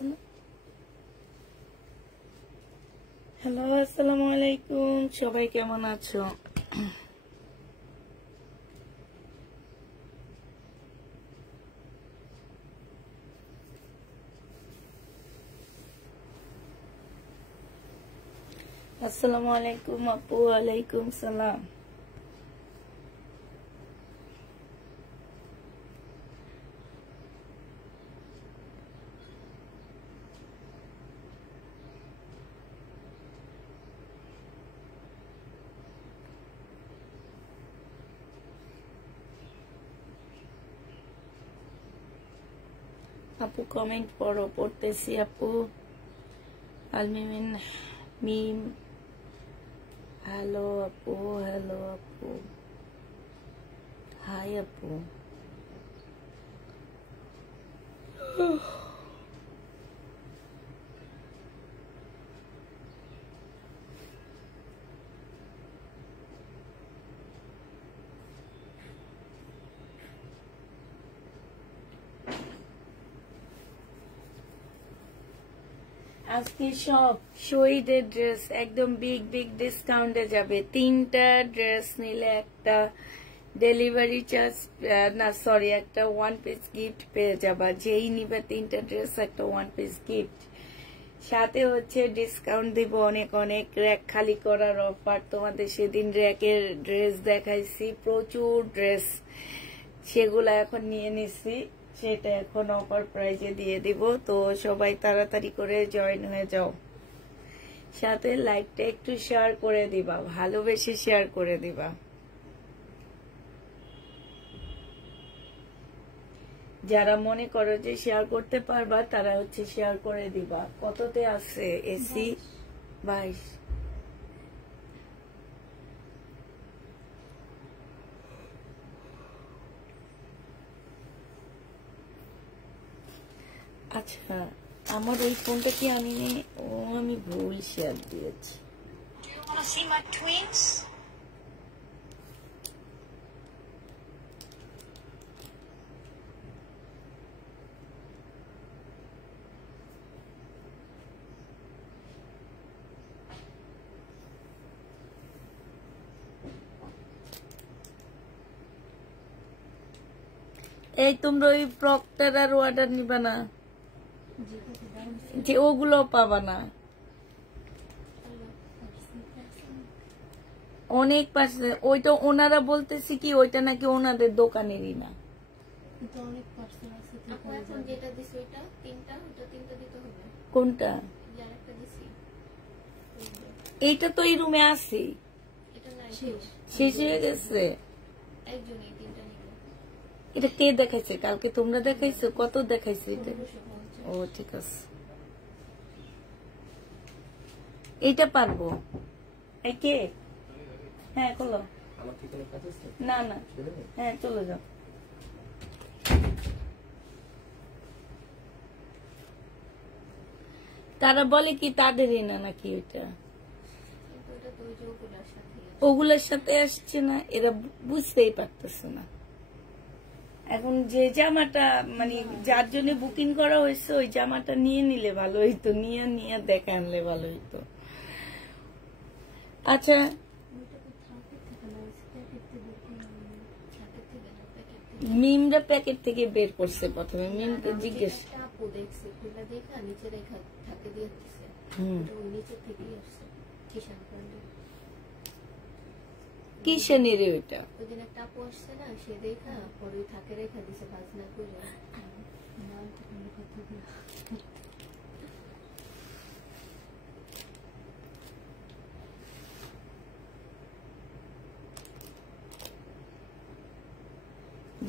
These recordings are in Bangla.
আছে না? হ্যালো, আসসালামু আলাইকুম, সবাই কেমন আছো? আসসালামু আলাইকুম আপু। ওয়ালাইকুম সালাম। আপু কমেন্ট পড়ো, পড়তেছি আপু। আলমিন মিম, হ্যালো আপু, হ্যালো আপু, হাই আপু। আজকে সব শহীদের ড্রেস একদম বিগ বিগ ডিসকাউন্টে যাবে। 3টা ড্রেস নিলে একটা ডেলিভারি চার্জ, না সরি, একটা 1 পিস গিফট পেয়ে যাবা। যেই নিবে 3টা ড্রেস একটা 1 পিস গিফট, সাথে হচ্ছে ডিসকাউন্ট দিব অনেক অনেক। র্যাক খালি করার অফার। তোমাদের সেদিন র্যাকের ড্রেস দেখাইছি, প্রচুর ড্রেস, সেগুলা এখন নিয়ে নিছি, সেটা এখন অফার প্রাইজে দিয়ে দিব। তো সবাই তাড়াতাড়ি করে জয়েন হয়ে যাও, সাথে লাইকটা একটু শেয়ার করে দিবা, ভালোবেসে শেয়ার করে দিবা। যারা মনে করো যে শেয়ার করতে পারবা তারা হচ্ছে শেয়ার করে দিবা। কততে আছে এসি? 22। আচ্ছা, আমার এই ফোনটা কি আমি ভুল শেয়ার দিয়েছি। এই তোমরা ওই প্রক্টর আর অর্ডার নিবা না, যে ওগুলো পাবা না। অনেক পাশে ওইটা ওনারা বলতেছি কি ওইটা নাকি ওনাদের দোকানেরই না। কোনটা? এইটা তো এই রুমে আছে, শেষ হয়ে গেছে। এটা কে দেখাইছে কালকে? তোমরা দেখাইছো? কত দেখাইছে এটা? ও ঠিক আছে, এইটা পারবো। এই কে? হ্যাঁ খোলো। না না, হ্যাঁ চলে যাও। তারা বলে কি তাদেরই না নাকি ওইটা? ওগুলোর সাথে আসছে না, এরা বুঝতেই পারতেছে না। এখন যে জামাটা মানে যার জন্য বুকিং করা হয়েছে ওই জামাটা নিয়ে নিলে ভালো হইতো, নিয়ে নিয়ে দেখা আনলে ভালো হইতো। আচ্ছা, মিমরা প্যাকেট থেকে বের করছে প্রথমে। মিমকে জিজ্ঞেস, কিসের ওইটা?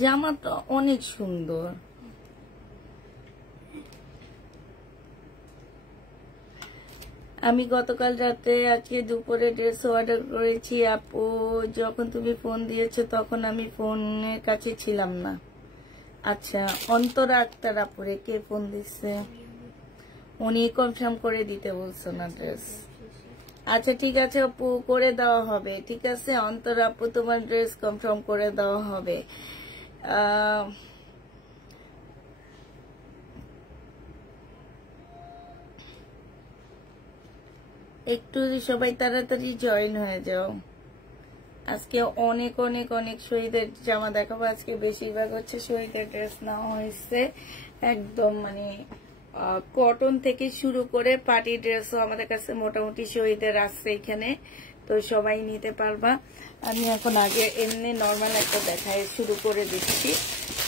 জামাটা অনেক সুন্দর। আমি গতকাল রাতে আজকে দুপুরে ড্রেস অর্ডার করেছি আপু। যখন তুমি ফোন দিয়েছো তখন আমি ফোনের কাছে ছিলাম না। আচ্ছা, অন্তরা আক্তার আপুরে কে ফোন দিচ্ছে? উনি কনফার্ম করে দিতে বলছো না ড্রেস? আচ্ছা ঠিক আছে আপু, করে দেওয়া হবে। ঠিক আছে অন্তরা আপু, তোমার ড্রেস কনফার্ম করে দেওয়া হবে। একটু সবাই তাড়াতাড়ি জয়েন হয়ে যাও। আজকে অনেক অনেক অনেক শহীদের জামা দেখাবো। আজকে বেশিরভাগ হচ্ছে শহীদের ড্রেস নেওয়া হয়েছে, একদম মানে কটন থেকে শুরু করে পার্টি ড্রেসও আমাদের কাছে মোটামুটি শহীদের আছে এখানে, তো সবাই নিতে পারবা। আমি এখন আগে এমনি নর্মাল একটা দেখায় শুরু করে দিচ্ছি।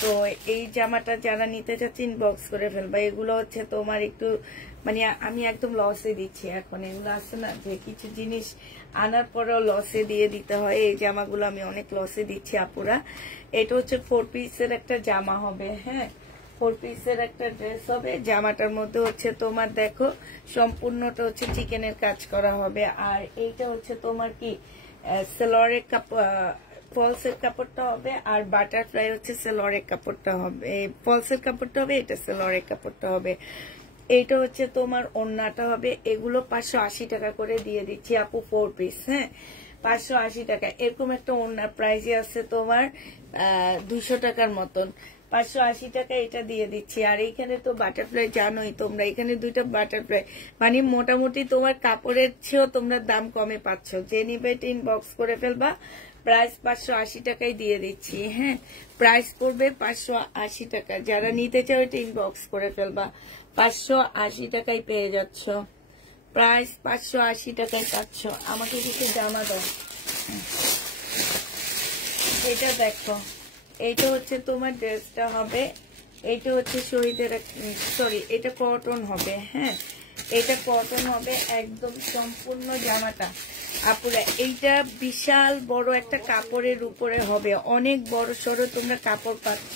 তো এই জামাটা যারা নিতে চাচ্ছে ইনবক্স করে ফেলবা। এগুলো হচ্ছে তোমার একটু মানে আমি একদম লসে দিচ্ছি এখন। এগুলো আছে না যে কিছু জিনিস আনার পরেও লসে দিয়ে দিতে হয়, এই জামাগুলো আমি অনেক লসে দিচ্ছি আপুরা। এটা হচ্ছে 4 পিসের একটা জামা হবে, হ্যাঁ 4 পিসের একটা ড্রেস হবে। জামাটার মধ্যে হচ্ছে তোমার দেখো সম্পূর্ণটা হচ্ছে চিকেনের কাজ করা হবে। আর এইটা হচ্ছে তোমার কি সেলোয়ারের কাপড়, ফলসের কাপড়টা হবে, আর বাটারফ্লাই হচ্ছে সেলোয়ারের কাপড়টা হবে, ফলসের কাপড়টা হবে, এটা সেলোয়ারের কাপড়টা হবে। এইটা হচ্ছে তোমার ওড়নাটা হবে। এগুলো 580 টাকা করে দিয়ে দিচ্ছি আপু 4 পিস, হ্যাঁ 580 টাকা। এরকম একটা ওড়নার প্রাইস আছে তোমার 200 টাকার মতন, 580 টাকা এটা দিয়ে দিচ্ছি। আর এইখানে তো বাটারফ্লাই জানোই তোমরা, এখানে 2টা বাটারফ্লাই, মানে মোটামুটি তোমার কাপড়ের চেয়েও তোমরা দাম কমে পাচ্ছ। যে নিবে ইনবক্স করে ফেলবা, প্রাইস 580 টাকায় দিয়ে দিচ্ছি, হ্যাঁ প্রাইস পড়বে 580 টাকা। যারা নিতে চাও এটা ইনবক্স করে ফেলবা, 580 টাকায় পেয়ে যাচ্ছ, প্রাইস 580 টাকায় পাচ্ছ। আমাকে কিছু জামা দাও। এটা দেখো, এইটা হচ্ছে তোমার ড্রেসটা হবে, এইটা হচ্ছে শহীদের সরি এটা কটন হবে, হ্যাঁ এটা কটন হবে একদম সম্পূর্ণ জামাটা আপুরা। এইটা বিশাল বড় একটা কাপড়ের উপরে হবে, অনেক বড় সড়ো তোমরা কাপড় পাচ্ছ।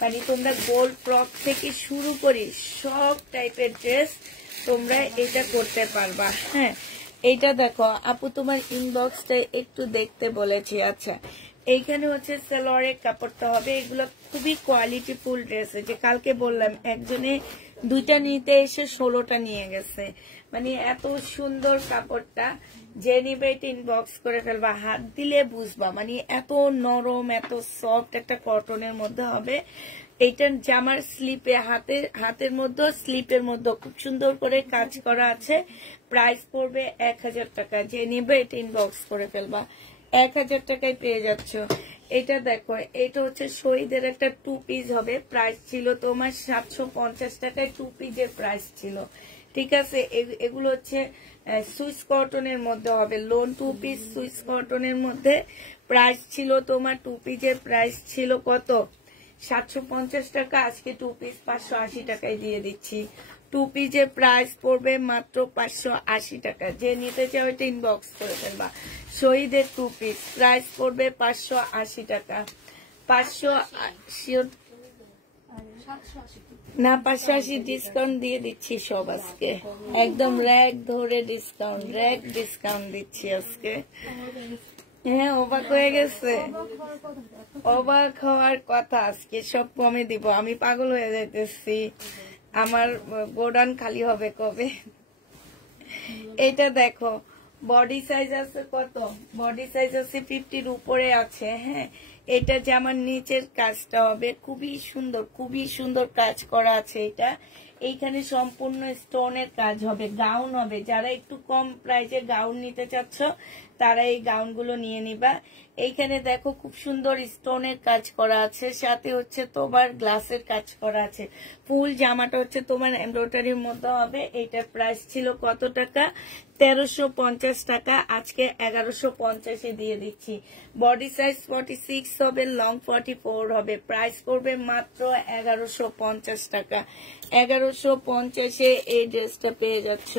মানে তোমরা গোল্ড ফ্রক থেকে শুরু করি সব টাইপের ড্রেস তোমরা এটা করতে পারবা, হ্যাঁ। এইটা দেখো আপু তোমার ইনবক্সটা একটু দেখতে বলেছি। আচ্ছা এইখানে হচ্ছে সালোয়ারের কাপড়টা হবে। এগুলো খুবই কোয়ালিটি ফুল ড্রেস, যে কালকে বললাম একজনে 2টা নিতে এসে 16টা নিয়ে গেছে, মানে এত সুন্দর কাপড়টা। যে নিবে এটা ইনবক্স করে ফেলবা, হাত দিলে বুঝবা, মানে এত নরম এত সফট একটা কটনের মধ্যে হবে। এইটার জামার স্লিপে হাতের মধ্যে স্লিপের মধ্যে খুব সুন্দর করে কাজ করা আছে। প্রাইস পড়বে 1000 টাকা। যে নিবে এটা ইনবক্স করে ফেলবা, 1000 টাকায় পেয়ে যাচ্ছ। এটা দেখো, এটা হচ্ছে শহীদের একটা 2 পিস হবে। প্রাইস ছিল তোমার 750 টাকায় 2 পিসের প্রাইস ছিল, ঠিক আছে। এগুলো হচ্ছে সুইস কটনের মধ্যে হবে, লোন 2 পিস সুইস কটনের মধ্যে। প্রাইস ছিল তোমার 2 পিসের প্রাইস ছিল কত 750 টাকা, আজকে 2 পিস 580 টাকায় দিয়ে দিচ্ছি। 2 পিসের প্রাইস পড়বে মাত্র 580 টাকা। যে নিতে চাও এটা ইনবক্স করে ফেলবা। শহীদের 2 পিস প্রাইস পড়বে 580 টাকা, 580 না 580 ডিসকাউন্ট দিয়ে দিচ্ছি সব আজকে, একদম র্যাক ধরে ডিসকাউন্ট দিচ্ছি আজকে। হ্যাঁ অবাক হয়ে গেছে, অবাক হওয়ার কথা, আজকে সব কমে দিব। আমি পাগল হয়ে যাইতেছি, আমার গোডাউন খালি হবে কবে। এটা দেখো বডি সাইজ আছে কত, বডি সাইজ আছে 50-র উপরে আছে, হ্যাঁ। এটা জামার নিচের কাজটা হবে খুবই সুন্দর কাজ করা আছে। এটা এইখানে সম্পূর্ণ স্টোনের কাজ হবে, গাউন হবে। যারা একটু কম প্রাইসে গাউন নিতে চাচ্ছ তারা এই গাউনগুলো নিয়ে নিবা। এইখানে দেখো খুব সুন্দর স্টোনের কাজ করা আছে, সাথে হচ্ছে তোমার গ্লাসের কাজ করা আছে। ফুল জামাটা হচ্ছে তোমার এমব্রয়ডারির মধ্যে হবে। এইটার প্রাইস ছিল কত টাকা 1350 টাকা, আজকে 1150-এ দিয়ে দিচ্ছি। বডি সাইজ 46 হবে, লং 44 হবে। প্রাইস পড়বে মাত্র 1150 টাকা, 1150-এ এই ড্রেসটা পেয়ে যাচ্ছ।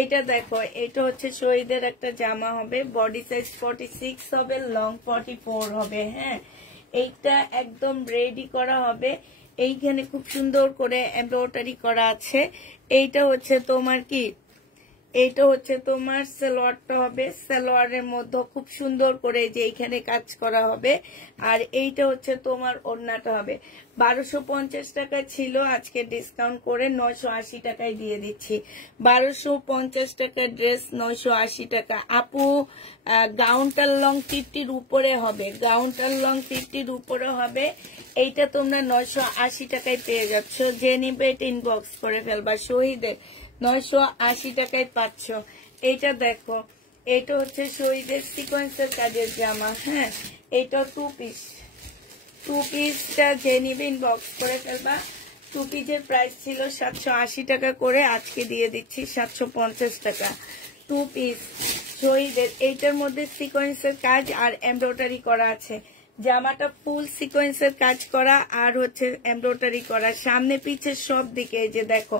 এটা দেখো, এটা হচ্ছে শহীদের একটা জামা হবে, বডি সাইজ 46 হবে, লং 44 হবে, হ্যাঁ। এইটা একদম রেডি করা হবে। এইখানে খুব সুন্দর করে এমব্রয়ডারি করা আছে। এইটা হচ্ছে তোমার কি, এইটা হচ্ছে তোমার সালোয়ারটা হবে, সালোয়ারের মধ্যে খুব সুন্দর করে যে এইখানে কাজ করা হবে। আর এইটা হচ্ছে তোমার ওড়নাটা হবে। 1250 টাকা ছিল, আজকে ডিসকাউন্ট করে 980 টাকায় দিয়ে দিচ্ছি। 1250 টাকা ড্রেস 980 টাকা। আপু গাউনটার লং 50-র উপরে হবে, গাউনটার লং 50-র উপরে হবে। এইটা তোমরা 980 টাকায় পেয়ে যাচ্ছ। যে নিবে এটা ইনবক্স করে ফেলবা। শহীদের 980 টাকায় পাচ্ছ। এইটা দেখো, এটা হচ্ছে শহীদের সিকোয়েন্সের কাজের জামা। হ্যাঁ, এটা 2 পিস। 2 পিসটা যে নিবে ইনবক্স করে ফেলবা। 2 পিসের প্রাইস ছিল 780 টাকা করে, আজকে দিয়ে দিচ্ছি 750 টাকা। 2 পিস শহীদের, এইটার মধ্যে সিকোয়েন্সের কাজ আর এমব্রয়ডারি করা আছে। জামাটা ফুল সিকোয়েন্সের কাজ করা আর হচ্ছে এমব্রয়ডারি করা, সামনে পিছে সব দিকে। এই যে দেখো,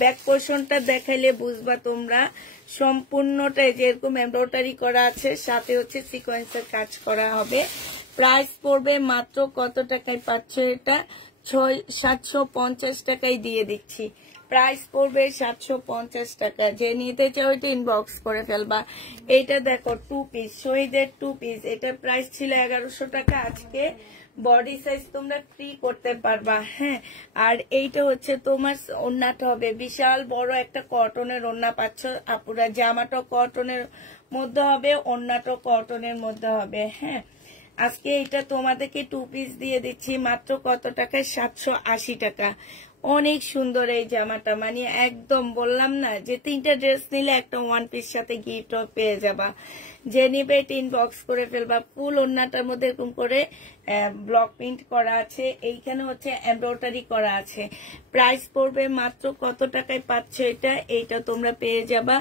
ব্যাক পোর্শনটা দেখাইলে বুঝবা তোমরা, সম্পূর্ণটাই যেরকম এমব্রয়ডারি করা আছে, সাথে হচ্ছে সিকোয়েন্সের কাজ করা হবে। প্রাইস পড়বে মাত্র কত টাকায় পাচ্ছ এটা? 750 টাকায় দিয়ে দিচ্ছি। প্রাইস পড়বে 750 টাকা। যে নিতে চাও এটা ইনবক্স করে ফেলবা। এইটা দেখো 2 পিস, শহীদের 2 পিস, এটার প্রাইস ছিল 1100 টাকা, আজকে বডি সাইজ তোমরা ফ্রি করতে পারবা। হ্যাঁ, আর এইটা হচ্ছে তোমার ওড়নাটা হবে বিশাল বড় একটা কটনের ওড়না পাচ্ছ আপুরা। জামাটা কটনের মধ্যে হবে, ওড়নাটা কটনের মধ্যে হবে। হ্যাঁ, আজকে এটা তোমাদেরকে 2 পিস দিয়ে দিচ্ছি মাত্র কত টাকায়? 780 টাকা। অনেক সুন্দর এই জামাটা, মানে একদম বললাম না যে 3টা ড্রেস নিলে একটা 1 পিস সাথে গিফট পেয়ে যাবা। যে নিবে এটা ইনবক্স করে ফেলবা। ফুল ওড়নাটার মধ্যে এরকম করে ব্লক প্রিন্ট করা আছে, এইখানে হচ্ছে এমব্রয়ডারি করা আছে। প্রাইস পড়বে মাত্র কত টাকায় পাচ্ছ এটা? এইটা তোমরা পেয়ে যাবা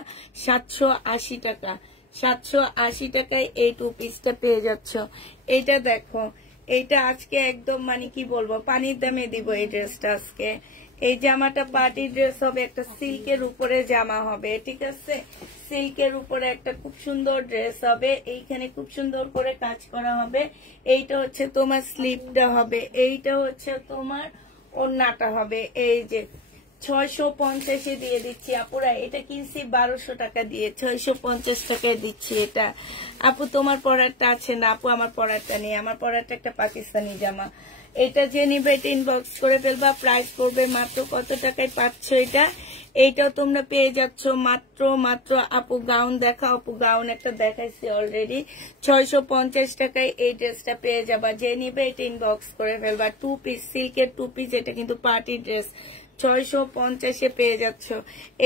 780 টাকা। 780 টাকায় এই 2 পিসটা পেয়ে যাচ্ছ। এইটা দেখো, এইটা আজকে একদম মানে কি বলবো, পানির দামে দিব এই ড্রেসটা আজকে। এই জামাটা পার্টি ড্রেস হবে, একটা সিল্কের উপরে জামা হবে, ঠিক আছে? সিল্কের উপরে একটা খুব সুন্দর ড্রেস হবে, এইখানে খুব সুন্দর করে কাজ করা হবে। এইটা হচ্ছে তোমার স্লিপটা হবে, এইটা হচ্ছে তোমার ওড়নাটা হবে। এই যে 650 দিয়ে দিচ্ছি আপুরা। এটা কিনছি 1200 টাকা দিয়ে, 650 টাকায় দিচ্ছি এটা। আপু তোমার পরারটা আছে না? আপু আমার পরারটা নেই, আমার পরারটা একটা পাকিস্তানি জামা। এটা যে নিবে এটা ইনবক্স করে ফেলবা। প্রাইস পড়বে মাত্র কত টাকায় পাচ্ছ এটা? এইটাও তোমরা পেয়ে যাচ্ছ মাত্র আপু গাউন দেখা, আপু গাউন একটা দেখাইছি অলরেডি। 650 টাকায় এই ড্রেসটা পেয়ে যাবা। যে নিবে এটা ইনবক্স করে ফেলবা। 2 পিস সিল্কের 2 পিস, এটা কিন্তু পার্টি ড্রেস, 650 পেয়ে যাচ্ছ।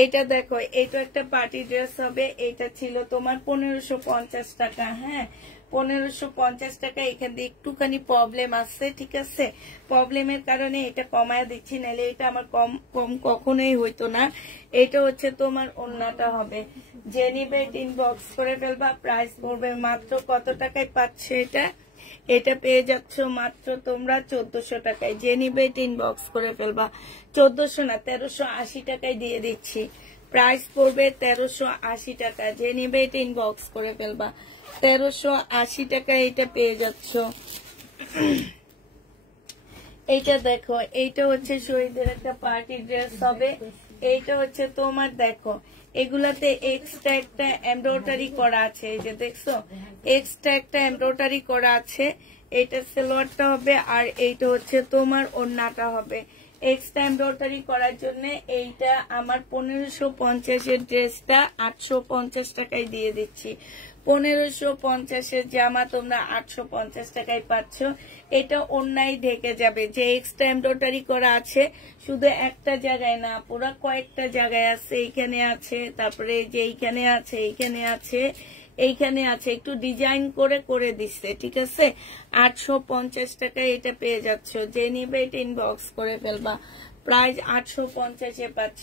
এটা দেখো, এটা একটা পার্টি ড্রেস হবে, এটা ছিল তোমার 1550 টাকা। হ্যাঁ, 1550 টাকা। এখান দিয়ে একটুখানি প্রবলেম আসছে, ঠিক আছে? প্রবলেমের কারণে এটা কমায় দিচ্ছি, নাহলে এটা আমার কম কখনোই হইতো না। এটা হচ্ছে তোমার ওড়নাটা হবে। যে নিবে ইনবক্স করে ফেলবা। প্রাইস পড়বে মাত্র কত টাকায় পাচ্ছ এটা? এটা পেয়ে যাচ্ছ মাত্র তোমরা 1400 টাকায়। যে নিবে ইনবক্স করে ফেলবা। 1400 না, 1380 টাকায় দিয়ে দিচ্ছি। প্রাইস পড়বে 1380 টাকা। যে নিবে এটা ইনবক্স করে ফেলবা। 1380 টাকায় এটা পেয়ে যাচ্ছ। এইটা দেখো, এইটা হচ্ছে শহীদের একটা পার্টি ড্রেস হবে। এইটা হচ্ছে তোমার দেখো, এগুলাতে এক্সট্রা একটা এমব্রয়ডারি করা আছে, এই যে দেখছো, এক্সট্রা একটা এমব্রয়ডারি করা আছে। এইটা সালোয়ারটা হবে, আর এইটা হচ্ছে তোমার ওড়নাটা হবে। এক্সট্রা এমব্রয়ডারি করার জন্য এইটা আমার 1550 ড্রেসটা 850 টাকায় দিয়ে দিচ্ছি। 1550 জামা তোমরা 850 টাকায় পাচ্ছ। এটা ওড়নায় ঢেকে যাবে। যে এক্সট্রা এমব্রয়ডারি করা আছে শুধু একটা জায়গায় না, পুরো কয়েকটা জায়গায় আছে। এইখানে আছে, তারপরে যে এইখানে আছে, এইখানে আছে, এইখানে আছে, একটু ডিজাইন করে দিচ্ছে, ঠিক আছে? 850 টাকায় এটা পেয়ে যাচ্ছ। যে নিবে এটা ইনবক্স করে ফেলবা। প্রাইস 850 পাচ্ছ।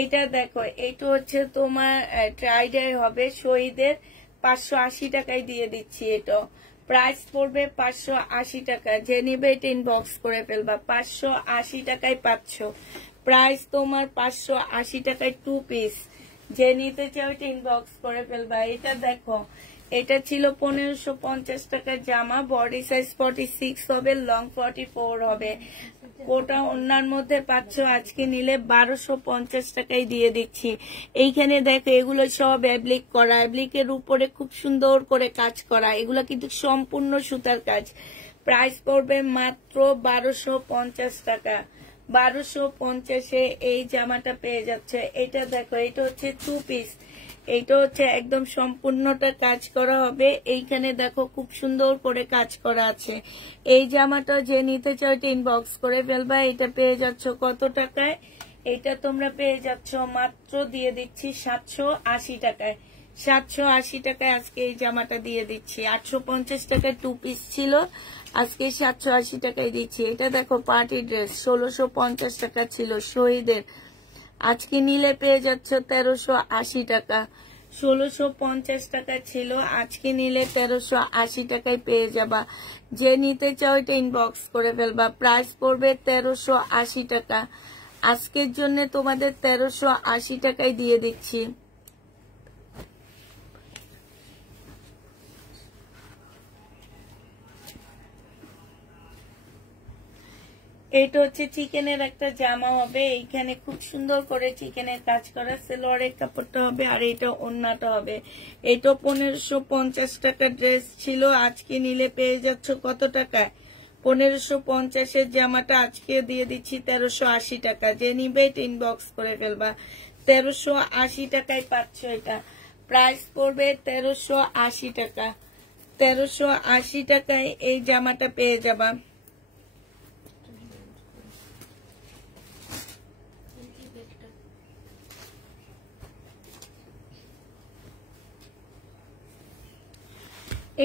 এইটা দেখো, এইটা হচ্ছে তোমার ট্রাইডাই হবে শহীদের, 580 টাকায় দিয়ে দিচ্ছি। এটা প্রাইস পড়বে 580 টাকা। যে নিবে এটা ইনবক্স করে ফেলবা। 580 টাকায় পাচ্ছ। প্রাইস তোমার 580 টাকায় 2 পিস। যে নিতে চাও এটা ইনবক্স করে ফেলবা। এটা দেখো, এটা ছিল 1550 টাকার জামা, বডি সাইজ 46 হবে, লং 44 হবে। কোটা ওনার মধ্যে পাচ্ছ আজকে নিলে 1250 টাকায় দিয়ে দিচ্ছি। এইখানে দেখো, এগুলো সব অ্যাব্লিক করা, অ্যাব্লিকের উপরে খুব সুন্দর করে কাজ করা, এগুলো কিন্তু সম্পূর্ণ সুতার কাজ। প্রাইস পড়বে মাত্র 1250 টাকা। 1250 এই জামাটা পেয়ে যাচ্ছে। এটা দেখো, এটা হচ্ছে 2 পিস, এইটা হচ্ছে একদম সম্পূর্ণটা কাজ করা হবে। এইখানে দেখো খুব সুন্দর করে কাজ করা আছে। এই জামাটা যে নিতে চাও এটা ইনবক্স করে ফেলবা। এটা পেয়ে যাচ্ছ কত টাকায়? এটা তোমরা পেয়ে যাচ্ছ মাত্র দিয়ে দিচ্ছি 780 টাকায়। 780 টাকায় আজকে এই জামাটা দিয়ে দিচ্ছি। 850 টাকায় 2 পিস ছিল, আজকে 780 টাকায় দিচ্ছি। এটা দেখো পার্টি ড্রেস, 1650 টাকা ছিল শহীদের, আজকে নিলে পেয়ে যাচ্ছ 1380 টাকা। 1650 টাকা ছিল, আজকে নিলে 1380 টাকায় পেয়ে যাবা। যে নিতে চাও এটা ইনবক্স করে ফেলবা। প্রাইস পড়বে 1380 টাকা। আজকের জন্য তোমাদের 1380 টাকায় দিয়ে দিচ্ছি। এটা হচ্ছে চিকেনের একটা জামা হবে, এইখানে খুব সুন্দর করে চিকেনের কাজ করা, সেলোয়ারের কাপড়টা হবে আর এটা ওড়নাটা হবে। এটা 1550 টাকা ড্রেস ছিল, আজকে নিলে পেয়ে যাচ্ছ কত টাকায়? 1550-এর জামাটা আজকে দিয়ে দিচ্ছি 1380 টাকা। যে নিবে এটা ইনবক্স করে ফেলবা। 1380 টাকায় পাচ্ছ এটা। প্রাইস পড়বে 1380 টাকা। 1380 টাকায় এই জামাটা পেয়ে যাবা।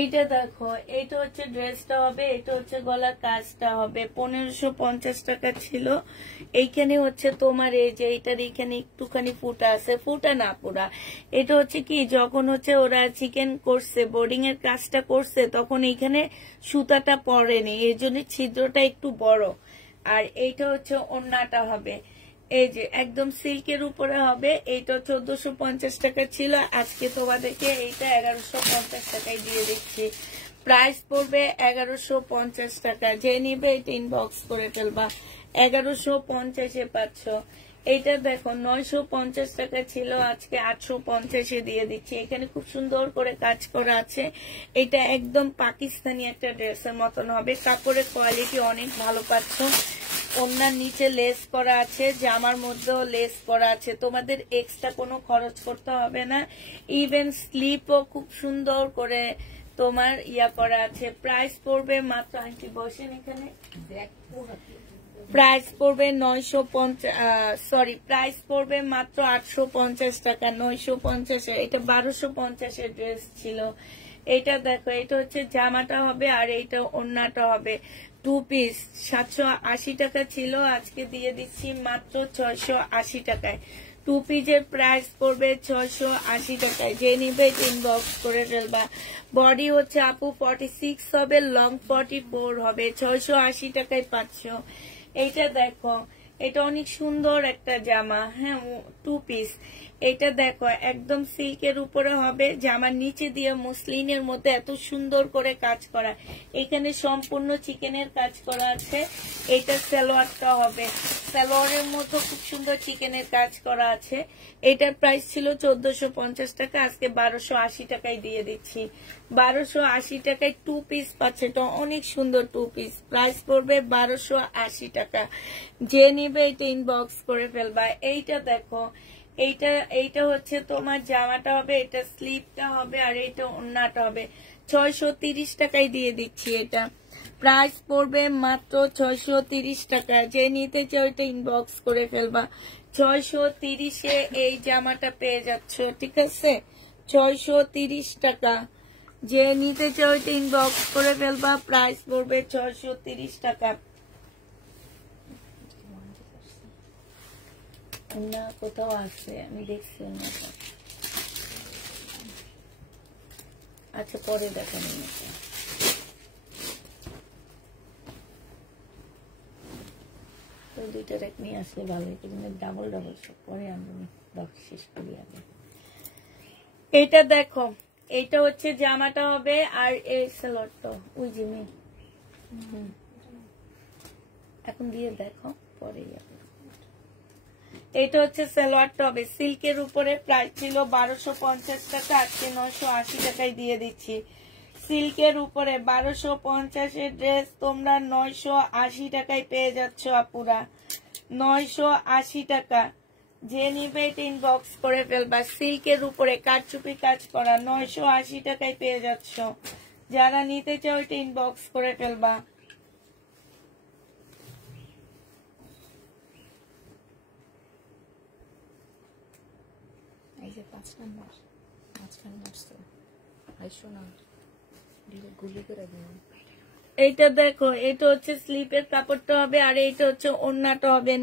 এইটা দেখো, এইটা হচ্ছে ড্রেসটা হবে, এটা হচ্ছে গলার কাজটা হবে। 1550 টাকা ছিল। এইখানে হচ্ছে তোমার এই যে এইটার এইখানে একটুখানি ফুটা আছে, ফুটা না পুরা। এটা হচ্ছে কি, যখন হচ্ছে ওরা চিকেন করছে, বোর্ডিং এর কাজটা করছে, তখন এইখানে সুতাটা পড়েনি, এই জন্য ছিদ্রটা একটু বড়। আর এইটা হচ্ছে ওড়নাটা হবে, এই যে একদম সিল্কের উপরে হবে। এইটা 1450 টাকা ছিল, আজকে তোমাদেরকে এইটা 1150 টাকায় দিয়ে দিচ্ছি। প্রাইস পড়বে 1150 টাকা। যে নিবে এটা ইনবক্স করে ফেলবা। 1150-এ পাচ্ছ। এইটা দেখো 950 টাকা ছিল, আজকে 850-এ দিয়ে দিচ্ছি। এখানে খুব সুন্দর করে কাজ করা আছে। এটা একদম পাকিস্তানি একটা ড্রেসের মতন হবে। কাপড়ের কোয়ালিটি অনেক ভালো পাচ্ছ। ওনার নিচে লেস করা আছে, জামার মধ্যেও লেস করা আছে, তোমাদের এক্সট্রা কোনো খরচ করতে হবে না। ইভেন স্লিপও খুব সুন্দর করে তোমার ইয়া করা আছে। প্রাইস পড়বে মাত্র, আন্টি বসেন এখানে, প্রাইস পড়বে 950, প্রাইস পড়বে মাত্র 850 টাকা। 950, এটা 1250-এর ড্রেস ছিল। এটা দেখো, এটা হচ্ছে জামাটা হবে আর এইটা ওড়নাটা হবে। 2 পিস 780 টাকা ছিল, আজকে দিয়ে দিচ্ছি মাত্র 680 টাকায়। 2 পিসের প্রাইস পড়বে 680 টাকায়। যে নিবে ইনবক্স করে ফেলবা। বডি হচ্ছে আপু 46 হবে, লং 44 হবে। 680 টাকায় পাচ্ছ। এইটা দেখো, এটা অনেক সুন্দর একটা জামা, হ্যাঁ 2 পিস। এটা দেখো একদম সিল্কের উপরে হবে, জামার নিচে দিয়ে মুসলিনের মধ্যে এত সুন্দর করে কাজ করা, এখানে সম্পূর্ণ চিকেনের কাজ করা আছে। এটা সালোয়ারটা হবে, সালোয়ারের মধ্যে খুব সুন্দর চিকেনের কাজ করা আছে। এটার প্রাইস ছিল 1450 টাকা, আজকে 1280 টাকায় দিয়ে দিচ্ছি। 1280 টাকায় 2 পিস পাচ্ছে, এটা অনেক সুন্দর 2 পিস। প্রাইস পড়বে 1280 টাকা। যে নিবে এটা ইনবক্স করে ফেলবা। এইটা দেখো, এইটা হচ্ছে তোমার জামাটা হবে, এটা স্লিপটা হবে আর এটা ওড়নাটা হবে। 630 টাকায় দিয়ে দিচ্ছি এটা। প্রাইস পড়বে মাত্র 630 টাকা। যে নিতে চাও এটা ইনবক্স করে ফেলবা। 630-এ এই জামাটা পেয়ে যাচ্ছ, ঠিক আছে? 630 টাকা। যে নিতে চাও এটা ইনবক্স করে ফেলবা। প্রাইস পড়বে 630 টাকা। না কোথাও আছে, আমি দেখছি না। আচ্ছা পরে দেখানো, তো দুইটা রেক নিয়ে আসলে ভালো, ডাবল ডাবল সব পরে আমি শেষ করি আগে। এটা দেখো, এইটা হচ্ছে জামাটা হবে আর এই সালোয়ারটা ওই জিমি এখন দিয়ে দেখো পরে। এটা হচ্ছে সালোয়ারটা হবে, সিল্কের উপরে। প্রাইস ছিল 1250 টাকা, আজকে 980 টাকায় দিয়ে দিচ্ছি। সিল্কের উপরে 1250-এর ড্রেস তোমরা 980 টাকায় পেয়ে যাচ্ছ আপুরা। 980 টাকা। যে নিবে এটা ইনবক্স করে ফেলবা। সিল্কের উপরে কারচুপি কাজ করা 980 টাকায় পেয়ে যাচ্ছ। যারা নিতে চাও এটা ইনবক্স করে ফেলবা। এই যে 5 নাম্বার মাঝখানে মারছো আইসো না দিলে গুলি করে দিন। এইটা দেখো, এটা হচ্ছে স্লিপের কাপড়টা হবে, আর এইটা হচ্ছে ওড়নাটা হবে।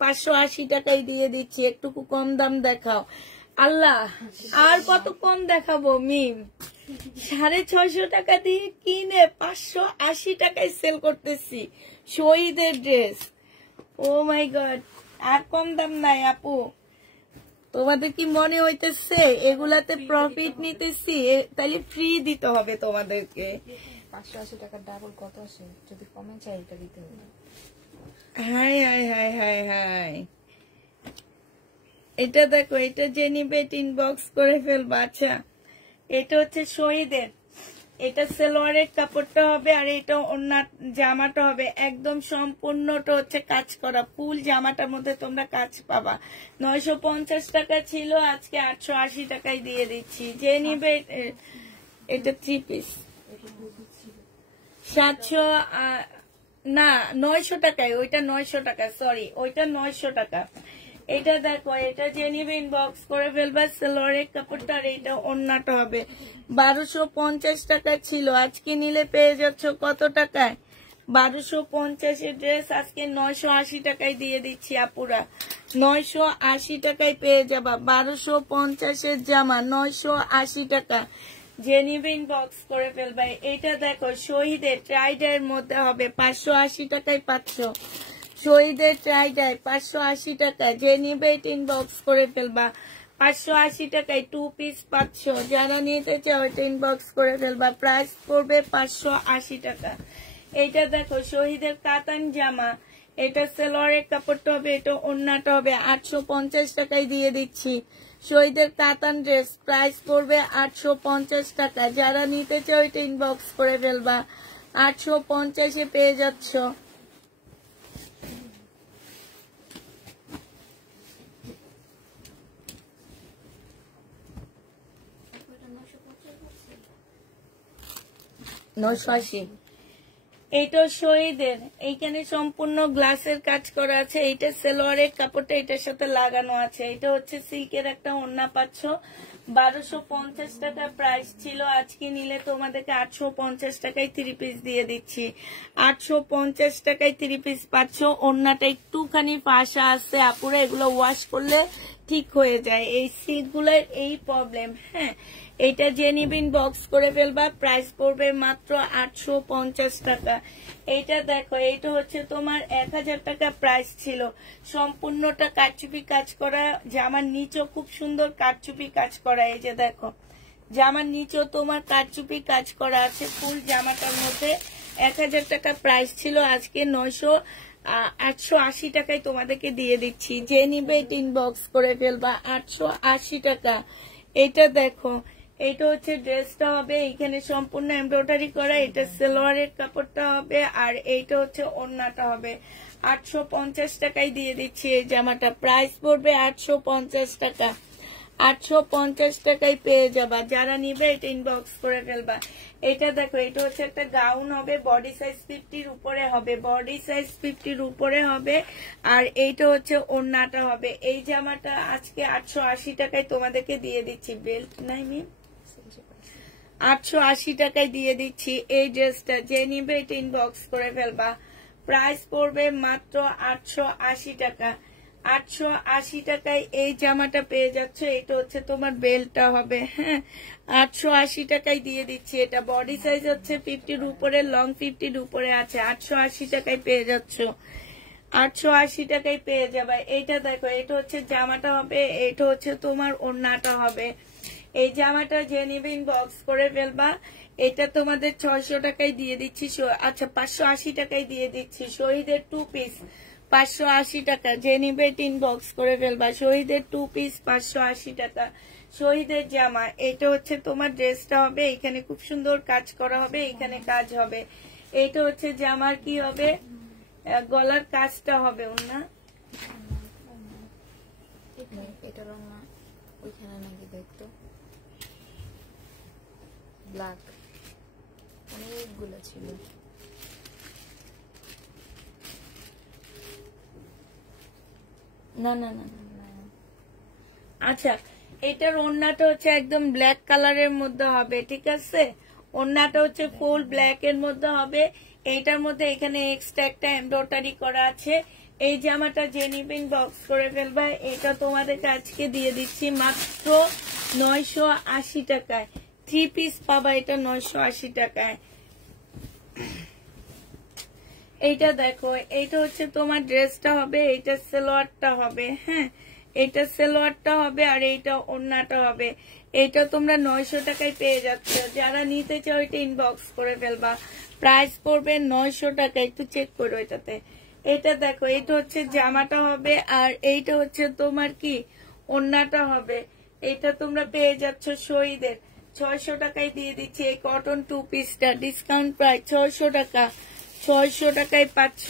580 টাকায় দিয়ে দিচ্ছি, একটু কম দাম দেখাও। আল্লাহ, আর কত কম দেখাবো মিম? 650 টাকা দিয়ে কিনে 580 টাকায় সেল করতেছি শহীদের ড্রেস। ও মাই গড, আর কম দাম নাই আপু। তোমাদের কি মনে হইতেছে এগুলাতে প্রফিট নিতেছি? তাহলে ফ্রি দিতে হবে তোমাদেরকে। 580 টাকা ডাবল কত আসে? যদি কমে চাই এটা দিতে হবে। High high high high high, এটা দেখো, এটা যে নিবে ইনবক্স করে ফেলবা। আচ্ছা, এটা হচ্ছে শহীদের, এটা সালোয়ারের কাপড়টা হবে, আর এটা ওড়না জামাটা হবে। একদম সম্পূর্ণটা হচ্ছে কাজ করা, ফুল জামাটার মধ্যে তোমরা কাজ পাবা। 950 টাকা ছিল, আজকে 880 টাকায় দিয়ে দিচ্ছি। যে নিবে, এটা 3 পিস 700 না 900 টাকায়, ওইটা 900 টাকা, সরি ওইটা 900 টাকা। এটা দেখো, এটা যে নিবে ইনবক্স করে ফেলবা। সালোয়ারের কাপড়টা আর এটা ওড়নাটা হবে। 1250 টাকা ছিল, আজকে নিলে পেয়ে যাচ্ছ কত টাকায়? 1250 ড্রেস আজকে 980 টাকায় দিয়ে দিচ্ছি আপুরা। 980 টাকায় পেয়ে যাবা 1250 জামা 980 টাকা। যে নিবে ইনবক্স করে ফেলবা। এটা দেখো, শহীদের ট্রাইডার মধ্যে হবে, 580 টাকায় পাচ্ছ। শহীদের ট্রাইডাই 580 টাকা। যে নিবে ইনবক্স করে ফেলবা। 580 টাকায় 2 পিস পাচ্ছ। যারা নিতে চাও এটা ইনবক্স করে ফেলবা। প্রাইস পড়বে 580 টাকা। এটা দেখো, শহীদের কাতান জামা, এটা সালোয়ারের কাপড়টা হবে, এটা ওড়নাটা হবে। 850 টাকায় দিয়ে দিচ্ছি শহীদের কাতান ড্রেস। প্রাইস পড়বে 850 টাকা। যারা নিতে চাও এটা ইনবক্স করে ফেলবা। 850-এ পেয়ে যাচ্ছ। এটা শহীদের, এইখানে সম্পূর্ণ গ্লাসের কাজ করা আছে। এইটা সালোয়ারের কাপড়টা এটার সাথে লাগানো আছে। এটা হচ্ছে সিল্কের একটা ওড়না পাচ্ছ। 1250 টাকা প্রাইস ছিল, আজকে নিলে তোমাদেরকে 850 টাকায় 3 পিস দিয়ে দিচ্ছি। 850 টাকায় 3 পিস পাচ্ছ। ওড়নাটা একটুখানি ফাঁসা আছে আপুরা, এগুলো ওয়াশ করলে ঠিক হয়ে যায়। এই সিল্কগুলোর এই প্রবলেম। হ্যাঁ, এটা যে নিবেন বক্স করে ফেলবা। প্রাইস পড়বে মাত্র 850 টাকা। এইটা দেখো, এইটা হচ্ছে তোমার 1000 টাকা প্রাইস ছিল। সম্পূর্ণটা কারচুপি কাজ করা, জামার নিচেও খুব সুন্দর কারচুপি কাজ করা। এই যে দেখো, জামার নিচেও তোমার কারচুপি কাজ করা আছে ফুল জামাটার মধ্যে। 1000 টাকা প্রাইস ছিল, আজকে 880 টাকায় তোমাদেরকে দিয়ে দিচ্ছি। যে নিবে ইনবক্স করে ফেলবা। 880 টাকা। এটা দেখো, এটা হচ্ছে ড্রেসটা হবে, এখানে সম্পূর্ণ এমব্রয়ডারি করা। এটা সালোয়ারের কাপড়টা হবে, আর এইটা হচ্ছে ওড়নাটা হবে। 850 টাকায় দিয়ে দিচ্ছি এই জামাটা। প্রাইস পড়বে 850 টাকা। 850 টাকায় পেয়ে যাবা। যারা নিবে এটা ইনবক্স করে ফেলবা। এটা দেখো, এটা হচ্ছে একটা গাউন হবে, বডি সাইজ 50-র উপরে হবে, বডি সাইজ 50-র উপরে হবে। আর এইটা হচ্ছে ওড়নাটা হবে। এই জামাটা আজকে 880 টাকায় তোমাদেরকে দিয়ে দিচ্ছি। বেল্ট নাই মিম, 880 টাকায় দিয়ে দিচ্ছি এই ড্রেসটা। যে নিবে এটা ইনবক্স করে ফেলবা। প্রাইস পড়বে মাত্র 880 টাকা। 880 টাকায় এই জামাটা পেয়ে যাচ্ছ। এটা হচ্ছে তোমার বেল্টটা হবে। হ্যাঁ, 880 টাকায় দিয়ে দিচ্ছি। এটা বডি সাইজ হচ্ছে 50-র উপরে, লং 50-র উপরে আছে। 880 টাকায় পেয়ে যাচ্ছ। 880 টাকায় পেয়ে যাবে। এইটা দেখো, এটা হচ্ছে জামাটা হবে, এটা হচ্ছে তোমার ওড়নাটা হবে। এই জামাটা যে নিবে ইনবক্স করে ফেলবা। এটা তোমাদের 600 টাকায় দিয়ে দিচ্ছি। আচ্ছা, 580 টাকায় দিয়ে দিচ্ছি। শহীদের 2 পিস 580 টাকা। যে নিবে ইনবক্স করে ফেলবা। শহীদের 2 পিস 580 টাকা। শহীদের জামা, এটা হচ্ছে তোমার ড্রেসটা হবে, এখানে খুব সুন্দর কাজ করা হবে, এখানে কাজ হবে। এটা হচ্ছে জামার কি হবে, গলার কাজটা হবে। না, এটা রং না, ওইখানে নাকি দেখতো ব্ল্যাক অনেকগুলো ছিল। না না না, আচ্ছা, এটার ওড়নাটা হচ্ছে একদম ব্ল্যাক কালারের মধ্যে হবে, ঠিক আছে? ওড়নাটা হচ্ছে ফুল ব্ল্যাক এর মধ্যে হবে। এইটার মধ্যে এখানে এক্সট্রা একটা এমব্রয়ডারি করা আছে। এই জামাটা যে নিবেন বক্স করে ফেলবা। এটা তোমাদেরকে আজকে দিয়ে দিচ্ছি মাত্র 980 টাকায়। 3 পিস পাবা এটা 980 টাকায়। এইটা দেখো, এইটা হচ্ছে তোমার ড্রেসটা হবে, এইটা সালোয়ারটা হবে। হ্যাঁ, এটা সালোয়ারটা হবে আর এইটা ওড়নাটা হবে। এটা তোমরা 900 টাকায় পেয়ে যাচ্ছ। যারা নিতে চাও এটা ইনবক্স করে ফেলবা। প্রাইস পড়বে 900 টাকা। একটু চেক করো এটাতে। এটা দেখো, এটা হচ্ছে জামাটা হবে আর এইটা হচ্ছে তোমার কি ওড়নাটা হবে। এটা তোমরা পেয়ে যাচ্ছ শহীদের 600 টাকায় দিয়ে দিচ্ছি। এই কটন 2 পিসটা ডিসকাউন্ট প্রাইস 600 টাকা। 600 টাকায় পাচ্ছ।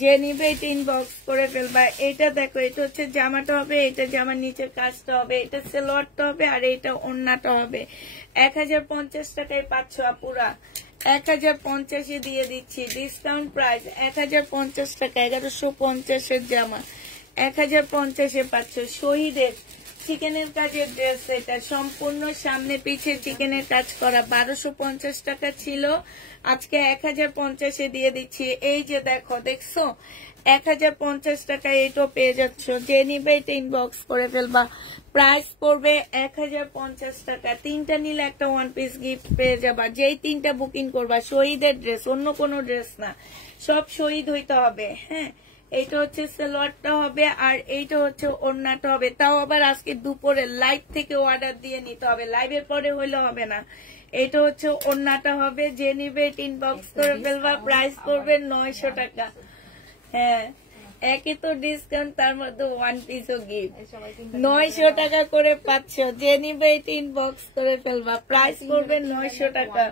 যে নিবে এটা ইনবক্স করে ফেলবা। এটা দেখো, এটা হচ্ছে জামাটা হবে, এটা জামার নিচের কাজটা হবে, এটা সালোয়ারটা হবে আর এটা ওড়নাটা হবে। 1050 টাকায় পাচ্ছ আপুরা। 1050 দিয়ে দিচ্ছি ডিসকাউন্ট প্রাইস। 1050 টাকা, 1150 জামা 1050 পাচ্ছ। শহীদের চিকেনের কাজের ড্রেস, এটা সম্পূর্ণ সামনে পিছে চিকেনের কাজ করা। 1250 টাকা ছিল, আজকে 1050 দিয়ে দিচ্ছি। এই যে দেখো, দেখছো 1050 টাকা এইটা পেয়ে যাচ্ছ। যে নিবে এটা ইনবক্স করে ফেলবা। প্রাইস পড়বে 1050 টাকা। 3টা নিলে একটা 1 পিস গিফট পেয়ে যাবা। যেই 3টা বুকিং করবা শহীদের ড্রেস, অন্য কোনো ড্রেস না, সব শহীদ হইতে হবে। হ্যাঁ, এইটা হচ্ছে সালোয়ারটা হবে আর এইটা হচ্ছে ওড়নাটা হবে। তাও আবার আজকে দুপুরে লাইভ থেকে অর্ডার দিয়ে নিতে হবে, লাইভের পরে হইলে হবে না। এটা হচ্ছে ওড়নাটা হবে। যে নিবে ইনবক্স করে ফেলবা। প্রাইস করবে 900 টাকা। হ্যাঁ, একই তো ডিসকাউন্ট, তার মধ্যে 1 পিসও গিফট। 900 টাকা করে পাচ্ছ। যে নিবে ইনবক্স করে ফেলবা। প্রাইস করবে 900 টাকা।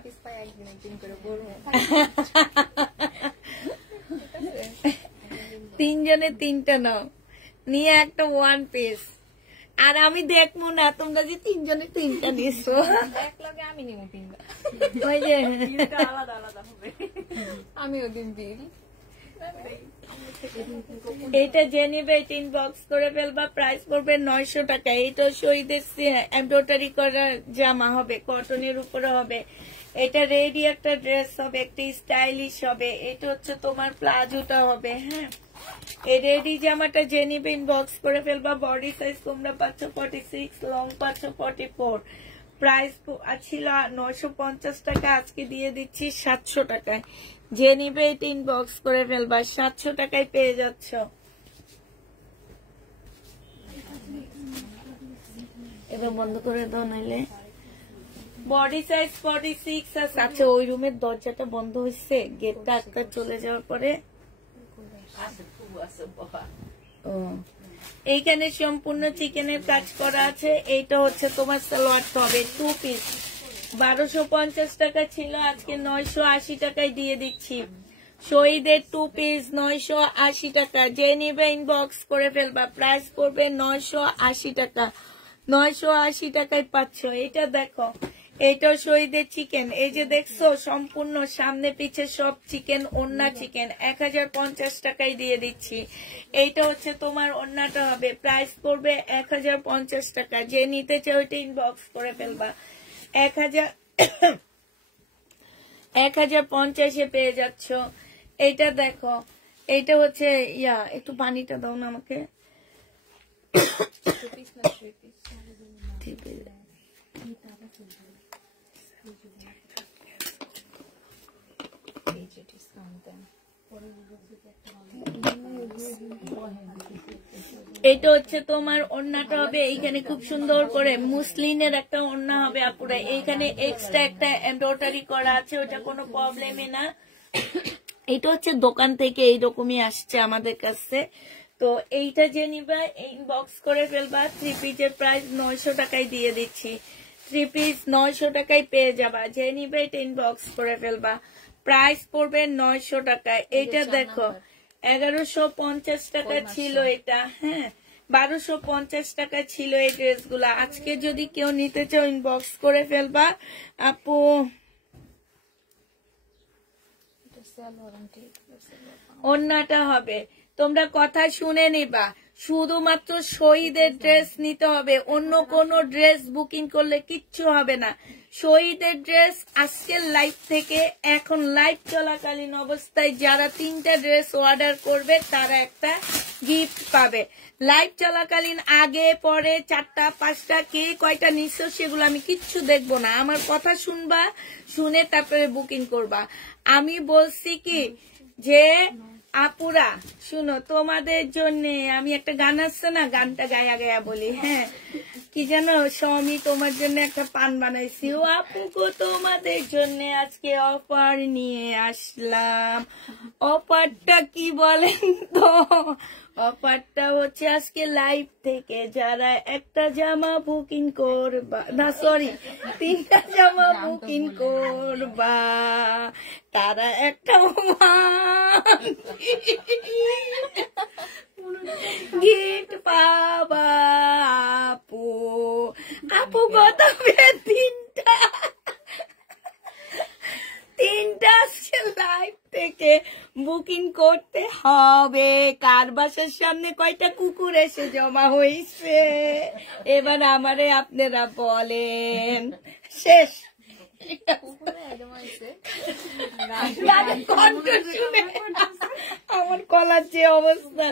তিনজনে 3টা নাও, নিয়ে একটা 1 পিস। আর আমি দেখবো না তোমরা যে 3জনে 3টা নিছো। আমি নিব 3টা। ওই যে আলাদা আলাদা হবে। আমি ওদিন বিল। এইটা যে নিবে ইনবক্স করে ফেলবা। প্রাইস পড়বে 900 টাকা। এইটা শহীদের এমব্রয়ডারি করা জামা হবে, কটনের উপরে হবে। এটা রেডি একটা ড্রেস হবে, একটা স্টাইলিশ হবে। এটা হচ্ছে তোমার প্লাজোটা হবে। হ্যাঁ, এই রেডি জামাটা যে নিবে ইনবক্স করে ফেলবা। বডি সাইজ তোমরা পাচ্ছ 46, লং পাচ্ছ 44। প্রাইস ছিল 950 টাকা, আজকে দিয়ে দিচ্ছি 700 টাকায়। যে নিবে এটা ইনবক্স করে ফেলবা। 700 টাকায় পেয়ে যাচ্ছ। এবার বন্ধ করে দাও নাইলে। বডি সাইজ 46 আছে। আচ্ছা, ওই রুমের দরজাটা বন্ধ হয়েছে, গেটটা একটা চলে যাওয়ার পরে। এইখানে সম্পূর্ণ চিকেনের কাজ করা আছে। এইটা হচ্ছে তোমার সালোয়ারটা হবে 2 পিস। 1250 টাকা ছিল, আজকে 980 টাকায় দিয়ে দিচ্ছি। শহীদের 2 পিস 980 টাকা। যে নিবে ইনবক্স করে ফেলবা। প্রাইস পড়বে 980 টাকা। 980 টাকায় পাচ্ছ। এটা দেখো, এইটা শহীদের চিকেন। এই যে দেখছো, সম্পূর্ণ সামনে পিছে সব চিকেন, ওড়না চিকেন। 1050 টাকায় দিয়ে দিচ্ছি। এইটা হচ্ছে তোমার ওড়নাটা হবে। প্রাইস পড়বে 1050 টাকা। যে নিতে চাও ওইটা ইনবক্স করে ফেলবা। 1050 পেয়ে যাচ্ছ। এইটা দেখো, এইটা হচ্ছে একটু পানিটা দাও না আমাকে। এটা হচ্ছে তোমার ওড়নাটা হবে। এইখানে খুব সুন্দর করে মুসলিনের একটা ওড়না হবে আপুরা। এইখানে এক্সট্রা একটা এমব্রয়ডারি করা আছে, ওটা কোনো প্রবলেমই না। এটা হচ্ছে দোকান থেকে এইরকমই আসছে আমাদের কাছে। তো এইটা যে নিবা ইনবক্স করে ফেলবা। 3 পিসের প্রাইস 900 টাকায় দিয়ে দিচ্ছি। 3 পিস 900 টাকায় পেয়ে যাবা। যে নিবে এটা ইনবক্স করে ফেলবা। প্রাইস পড়বে 900 টাকায়। এটা দেখো, 1150 টাকা ছিল এটা। হ্যাঁ, 1250 টাকা ছিল এই ড্রেসগুলা। আজকে যদি কেউ নিতে চাও ইনবক্স করে ফেলবা আপু। ওড়নাটা হবে তোমরা কথা শুনে নিবা, শুধুমাত্র শহীদের ড্রেস নিতে হবে, অন্য কোনো ড্রেস বুকিং করলে কিচ্ছু হবে না। শহীদের ড্রেস আজকের লাইভ থেকে, এখন লাইভ চলাকালীন অবস্থায় যারা 3টা ড্রেস অর্ডার করবে তারা একটা গিফট পাবে। লাইভ চলাকালীন আগে পরে 4টা 5টা কে কয়টা নিচ্ছ সেগুলো আমি কিচ্ছু দেখবো না, আমার কথা শুনবা, শুনে তারপরে বুকিং করবা। আমি বলছি কি যে আপুরা শুনো, তোমাদের জন্য আমি একটা গান আছে না, গানটা গায়া গায়া বলি। হ্যাঁ, কি জানো, স্বামী তোমার জন্য একটা পান বানাইছি। ও আপু গো, তোমাদের জন্য আজকে অফার নিয়ে আসলাম। অফারটা কি বলেন তো? অফারটা হচ্ছে আজকে লাইভ থেকে যারা একটা জামা বুকিং করবা, না সরি 3টা জামা বুকিং করবা, তারা একটা গিফট পাবা। আপু আপু কত 3টা লাইভ থেকে বুকিং করতে হবে। কার বাসার সামনে কয়টা কুকুর এসে জমা হয়েছে এবার আমারে আপনারা বলেন। শেষ। আমার কলার যে অবস্থা,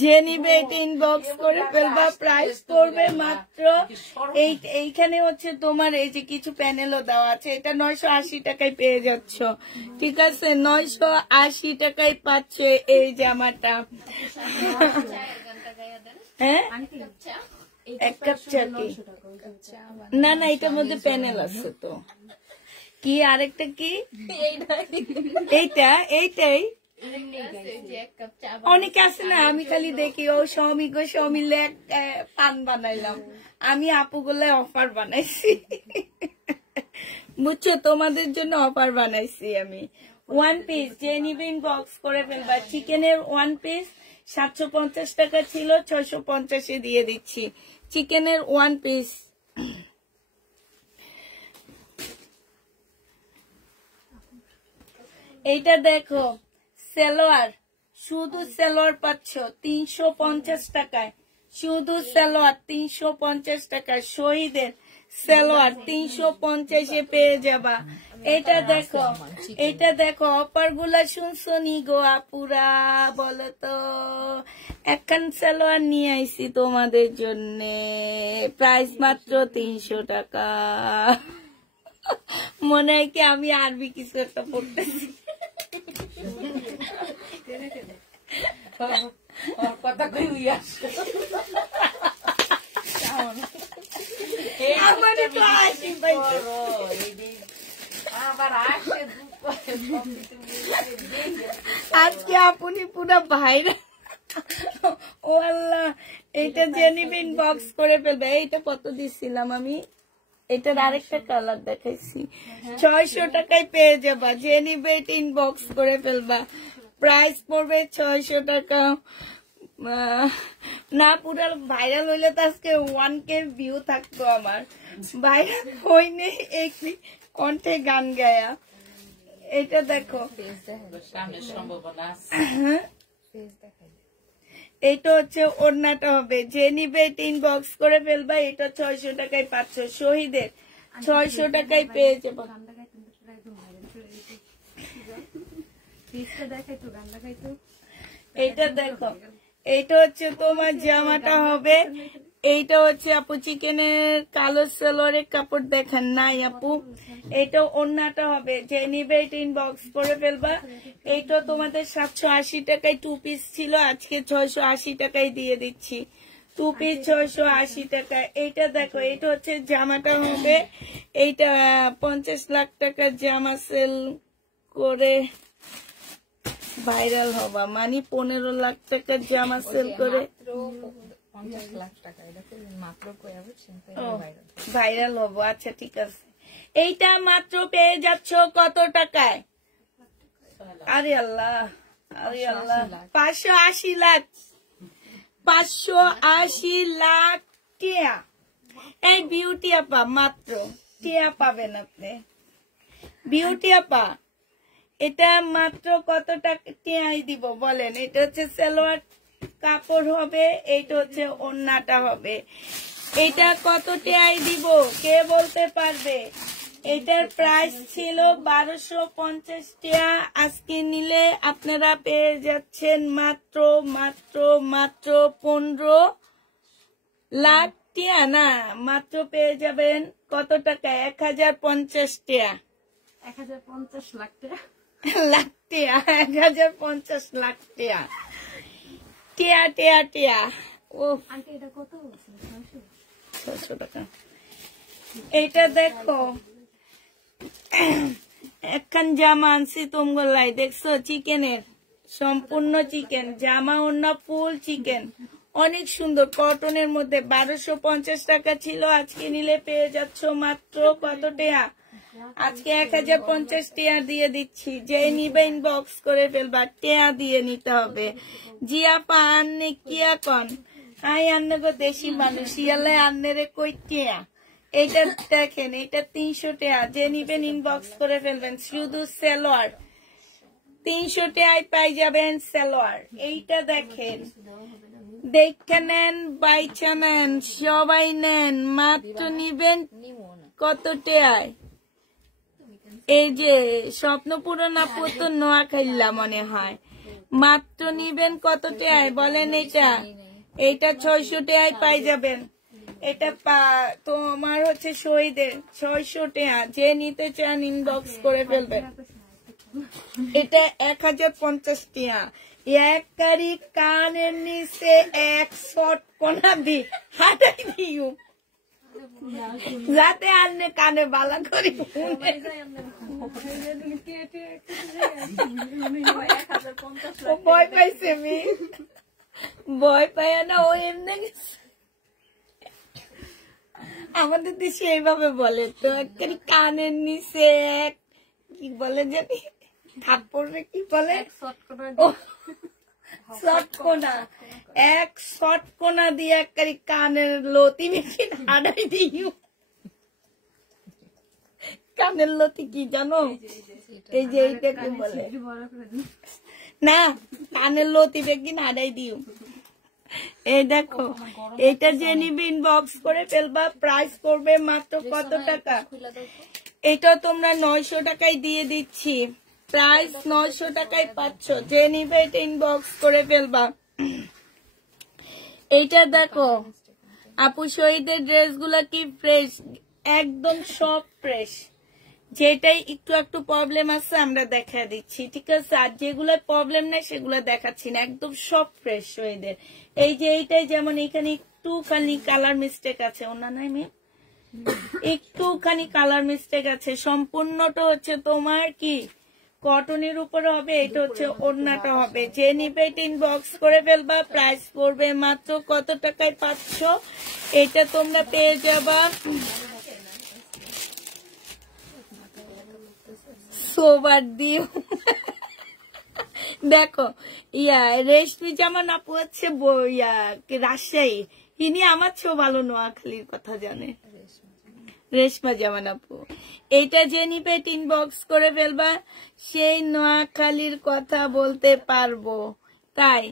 যে নিবে এটা ইনবক্স করে ফেলবা। প্রাইস পড়বে মাত্র এইখানে হচ্ছে তোমার এই যে কিছু প্যানেলও দেওয়া আছে, এটা 980 টাকায় পেয়ে যাচ্ছ। ঠিক আছে, 980 টাকায় পাচ্ছে এই জামাটা। হ্যাঁ, 1 কাপ চা কি? না না, এটার মধ্যে প্যানেল আছে তো। কি আরেকটা কি? এইটাই অনেক আছে না, আমি খালি দেখি ও স্বামী গো স্বামীলে পান বানাইলাম, আমি আপু গুলো অফার বানাইছি। বুঝছো, তোমাদের জন্য অফার বানাইছি আমি। 1 পিস যে নিবে ইনবক্স করে ফেলবা। চিকেনের 1 পিস 750 টাকা ছিল, 650 দিয়ে দিচ্ছি চিকেনের 1 পিস। এইটা দেখো, সালোয়ার, শুধু সালোয়ার পাচ্ছ 350 টাকায়, শুধু সালোয়ার 350 টাকায়। শহীদের সালোয়ার 350 পেয়ে যাবা। এটা দেখো, এটা দেখো, অফার গুলা শুনছো নি গো আপুরা? বলো তো। একখান সালোয়ার নিয়ে আইছি তোমাদের জন্য, প্রাইস মাত্র 300 টাকা। মনে হয় কি আমি আরবি কিছু একটা পড়তেছি। আমার তো আসি ভাই, আজকে আপনি পুরো ভাইরা। ও আল্লাহ, এটা জেনিবে ইনবক্স করে ফেলবে। এইটা কত দিছিলাম আমি? এটার আরেকটা কালার দেখাইছি, 600 টাকায় পেয়ে যাবা। জেনিবে ইনবক্স করে ফেলবা, প্রাইস পড়বে 600 টাকা। না, পুরো ভাইরাল হইলে তো আজকে 1K ভিউ থাকতো আমার। ভাইরাল হইনি এই কণ্ঠে গান গায়া। এটা দেখো, এইটা হচ্ছে ওড়নাটা হবে। যে নিবে ইনবক্স করে ফেলবা, এটা 600 টাকায় পাচ্ছ। শহীদের 600 টাকায় পেয়ে যাবো। এইটা দেখো, এইটা হচ্ছে তোমার জামাটা হবে। এইটা হচ্ছে আপু চিকেনের কালো সালোয়ারের কাপড় দেখান নাই আপু। এটা ওড়নাটা হবে। যে নিবে ইনবক্স করে ফেলবা। এইটা তোমাদের 780 টাকায় 2 পিস ছিল, আজকে 680 টাকায় দিয়ে দিচ্ছি। 2 পিস 680 টাকা। এইটা দেখো, এইটা হচ্ছে জামাটা হবে। এইটা 50 লাখ টাকার জামা সেল করে ভাইরাল হবা, মানে 15 লাখ টাকার জামা সেল করে ভাইরাল হবো। আচ্ছা ঠিক আছে, এইটা মাত্র পেয়ে যাচ্ছ কত টাকায়? আরে আল্লাহ, আরে আল্লাহ, 580 লাখ, 580 লাখ টিয়া। এই বিউটি আপা মাত্র টিয়া পাবেন আপনি। বিউটি আপা এটা মাত্র কত টাকায় দিব বলেন? এটা হচ্ছে সালোয়ার কাপড় হবে, এইটা হচ্ছে ওড়নাটা হবে। এটা কত টাকায় দিব কে বলতে পারবে? এটার প্রাইস ছিল 1250 টাকা। আজকে নিলে আপনারা পেয়ে যাচ্ছেন মাত্র মাত্র মাত্র 15 লাখ টাকা। না, মাত্র পেয়ে যাবেন কত টাকা? 1050 টাকা। 1050 লাখ টাকা। লাখ টাকা, 1050 লাখ টাকা। টিয়া টিয়া টিয়া। ও আন্টি এটা কত? 600 টাকা। এইটা দেখো, একখান জামা আনছি তোমগোলাই, দেখছো? চিকেনের, সম্পূর্ণ চিকেন জামা, অন্য ফুল চিকেন, অনেক সুন্দর, কটনের মধ্যে। 1250 টাকা ছিল, আজকে নিলে পেয়ে যাচ্ছ মাত্র কত টাকা? আজকে 1050 টাকা দিয়ে দিচ্ছি। যে নিবে ইনবক্স করে ফেলবা, টাকা দিয়ে নিতে হবে। জিয়া পা আন্নে কিয়া কন, আই আন্নে গো দেশি মানুষ, ইয়ালে আন্নেরে কই টাকা। এইটা দেখেন, এটা 300 টাকা। যে নিবেন ইনবক্স করে ফেলবেন। শুধু সালোয়ার 300 টাকায় পাই যাবেন সালোয়ার। এইটা দেখেন, দেখে নেন, বাইচা নেন, সবাই নেন, মাত্র নিবেন কত টাকায়? এই যে স্বপ্ন পূরণ আপু তো নোয়াখাইলা মনে হয়, মাত্র নিবেন কত টাকায় বলেন? এইটা 600 টাকায় পাই যাবেন। এটা তোমার হচ্ছে শহীদের 600 টাকা। যে নিতে চান ইনবক্স করে ফেলবেন। এটা 1050 টাকা। এক কারি কানের নিচে এক শট কোনা দি হাঁটাই দিও, যাতে আন্নে কানে বালা করি। ভয় পাইছে মি, ভয় পায় না ও এমনি। আমাদের দেশে এইভাবে বলে তো, একবারে কানের নিচে এক কি বলে জানি, থাপ্পড়ে কি বলে, শটকোনা, এক শটকোনা দিয়ে একবারে কানের লতি বেশি হাঁটাই দিও। কানের লতি কি জানো? এই যে এইটাকে বলে না, কানের লতি বেশি হাঁটাই দিও। এই দেখো, এটা যে নিবে ইনবক্স করে ফেলবা। প্রাইস করবে মাত্র কত টাকা? এটা তোমরা 900 টাকায় দিয়ে দিচ্ছি। প্রাইস 900 টাকায় পাচ্ছ। যে নিবে এটা ইনবক্স করে ফেলবা। এইটা দেখো আপু, শহীদের ড্রেসগুলা কি ফ্রেশ, একদম সব ফ্রেশ। যেটাই একটু একটু প্রবলেম আছে আমরা দেখা দিচ্ছি, ঠিক আছে? আর যেগুলো প্রবলেম নেই সেগুলো দেখাচ্ছি না, একদম সব ফ্রেশ শহীদের। এই যে এইটাই যেমন এখানে একটুখানি কালার মিস্টেক আছে, ওনা নাই মেয়ে, একটুখানি কালার মিস্টেক আছে। সম্পূর্ণটা হচ্ছে তোমার কি কটনের উপরে হবে। এটা হচ্ছে ওড়নাটা হবে। যে নিবে এটা ইনবক্স করে ফেলবা। প্রাইস পড়বে মাত্র কত টাকায় পাচ্ছ? এটা তোমরা পেয়ে যাবা সোবার দিও। দেখো রেশমি জামান আপু হচ্ছে রাজশাহী, ইনি আমার চেয়েও ভালো নোয়াখালীর কথা জানে। রেশমা জামান আপু, এইটা যে নিবে ইনবক্স করে ফেলবা, সেই নোয়াখালীর কথা বলতে পারবো। তাই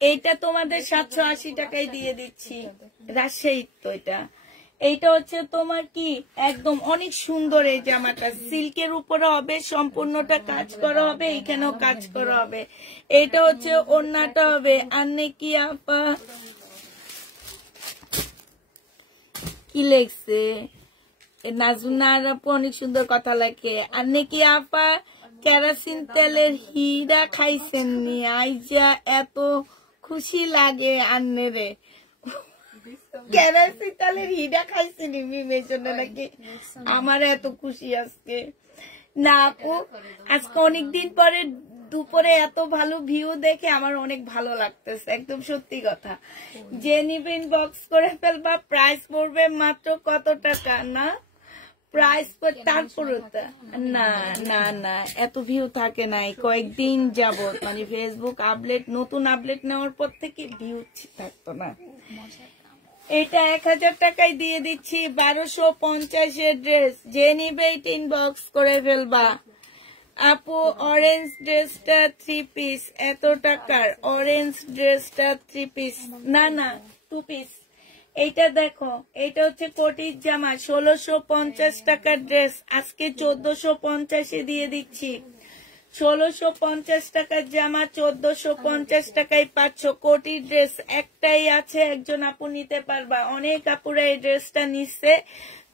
এইটা তোমাদের 780 টাকায় দিয়ে দিচ্ছি। রাজশাহী তো এটা। এইটা হচ্ছে তোমার কি একদম অনেক সুন্দর। এই জামাটা সিল্কের উপরে হবে, সম্পূর্ণটা কাজ করা হবে, এখানেও কাজ করা হবে। এটা হচ্ছে ওড়নাটা হবে। আন্নে কি আপা কি লেখছে? নাজুনার আপু অনেক সুন্দর কথা লেখে। আন্নে কি আপা কেরাসিন তেলের হীরা খাইছেন নি? আইজা এত খুশি লাগে আন্নে রে। কেরাসিন তেলের হীরা খাইছেন মিমের জন্য নাকি? আমার এত খুশি আজকে না আপু, আজকে অনেকদিন পরে দুপুরে এত ভালো ভিউ দেখে আমার অনেক ভালো লাগতেছে, একদম সত্যি কথা। যে নিবে ইনবক্স করে ফেলবা। প্রাইস পড়বে মাত্র কত টাকা? না প্রাইস তারপর না না না, এত ভিউ থাকে নাই কয়েকদিন যাবত, মানে ফেসবুক আপডেট, নতুন আপডেট নেওয়ার পর থেকে ভিউ থাকতো না। এটা 1000 টাকায় দিয়ে দিচ্ছি। 1250 এর ড্রেস। যে নিবে এটা ইনবক্স করে ফেলবা। আপু অরেঞ্জ ড্রেসটা 3 পিস এত টাকার? অরেঞ্জ ড্রেসটা 3 পিস না না 2 পিস। এইটা দেখো, এটা হচ্ছে কোটির জামা, 1650 টাকার ড্রেস, আজকে 1450 দিয়ে দিচ্ছি। 1650 টাকার জামা 1450 টাকায় পাচ্ছ। কোটির ড্রেস একটাই আছে, একজন আপু নিতে পারবা। অনেক আপুরা এই ড্রেসটা নিচ্ছে,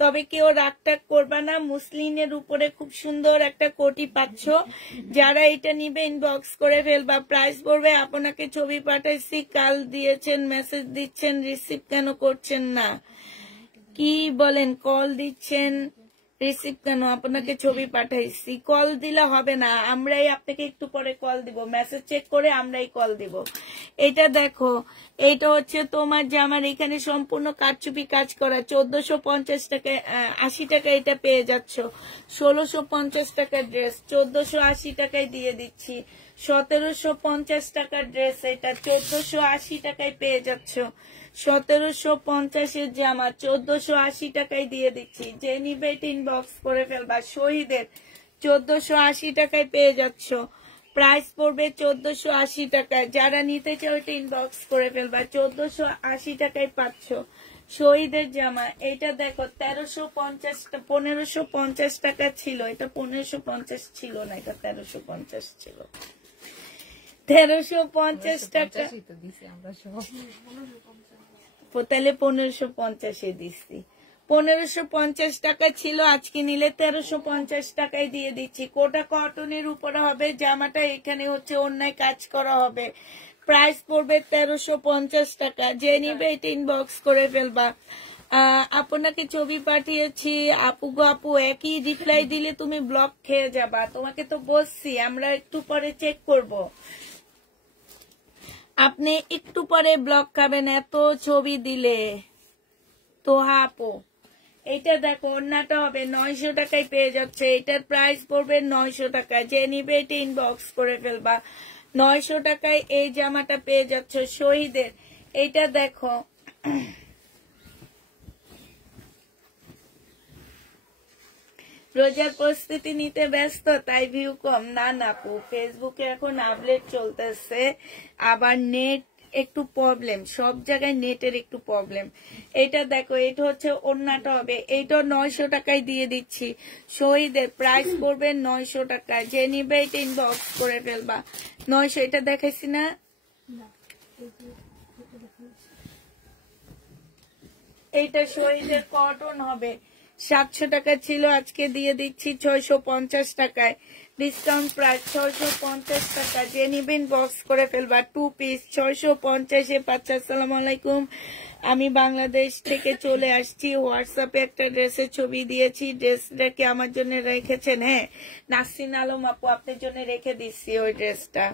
তবে কেউ রাগটাগ করবা না। মুসলিনের উপরে খুব সুন্দর একটা কোটি পাচ্ছ। যারা এটা নিবে ইনবক্স করে ফেলবা। প্রাইস পড়বে, আপনাকে ছবি পাঠাইছি, কাল দিয়েছেন, মেসেজ দিচ্ছেন, রিসিভ কেন করছেন না? কি বলেন? কল দিচ্ছেন, রিসিভ কেন? আপনাকে ছবি পাঠাইছি, কল দিলে হবে না, আমরাই আপনাকে একটু পরে কল দিব, মেসেজ চেক করে আমরাই কল দিব। এটা দেখো, এটা হচ্ছে তোমার জামার এখানে সম্পূর্ণ কারচুপি কাজ করা, 1450 টাকায় 80 টাকা এটা পেয়ে যাচ্ছ। 1650 টাকার ড্রেস 1480 টাকায় দিয়ে দিচ্ছি। 1750 টাকার ড্রেস এটা 1480 টাকায় পেয়ে যাচ্ছ। 1750 জামা 1480 টাকায় দিয়ে দিচ্ছি। যে নিবে ইনবক্স করে ফেলবা। শহীদের 1480 টাকায় পেয়ে যাচ্ছ। প্রাইস পড়বে 1480 টাকায়। যারা নিতে চাও এটা ইনবক্স করে ফেলবা। 1480 টাকায় পাচ্ছ শহীদের জামা। এটা দেখো 1550 টাকা ছিল, এটা 1550 ছিল না, এটা 1350 ছিল। 1350 টাকা, তাহলে 1550 দিচ্ছি। 1550 টাকা ছিল, আজকে নিলে 1350 টাকায় দিয়ে দিচ্ছি। কোটা কটনের উপরে হবে জামাটা, এখানে হচ্ছে অন্যায় কাজ করা হবে। প্রাইস পড়বে 1350 টাকা। যে নিবে এটা ইনবক্স করে ফেলবা। আপনাকে ছবি পাঠিয়েছি আপু গো আপু, একই রিপ্লাই দিলে তুমি ব্লক খেয়ে যাবা। তোমাকে তো বলছি আমরা একটু পরে চেক করব, আপনি একটু পরে ব্লক খাবেন এত ছবি দিলে। তো আপু এইটা দেখো, ওড়নাটা হবে 900 টাকায় পেয়ে যাচ্ছে। এটার প্রাইস পড়বে 900 টাকা। যে নিবে এটা ইনবক্স করে ফেলবা। 900 টাকায় এই জামাটা পেয়ে যাচ্ছ শহীদের। এইটা দেখো, রোজার প্রস্তুতি নিতে ব্যস্ত তাই ভিউ কম। না না আপু, ফেসবুকে এখন আপডেট চলতেছে, আবার নেট একটু প্রবলেম, সব জায়গায় নেটের একটু প্রবলেম। এটা দেখো, এটা হচ্ছে ওড়নাটা হবে, এইটা 900 টাকায় দিয়ে দিচ্ছি শহীদের। প্রাইস পড়বে 900 টাকা। যে নিবে এটা ইনবক্স করে ফেলবা। 900, এটা দেখাইছি না? এইটা শহীদের কটন হবে, 700 টাকা ছিল, আজকে দিয়ে দিচ্ছি 650 টাকায়। ডিসকাউন্ট প্রাইস 650 টাকা। যে নিবেন বক্স করে ফেলবা। 2 পিস 650 পাচ্ছি। আসসালামু আলাইকুম, আমি বাংলাদেশ থেকে চলে আসছি। হোয়াটসঅ্যাপে একটা ড্রেসের ছবি দিয়েছি, ড্রেসটা কি আমার জন্য রেখেছেন? হ্যাঁ, নাসরিন আলম আপু আপনার জন্য রেখে দিচ্ছি ওই ড্রেসটা।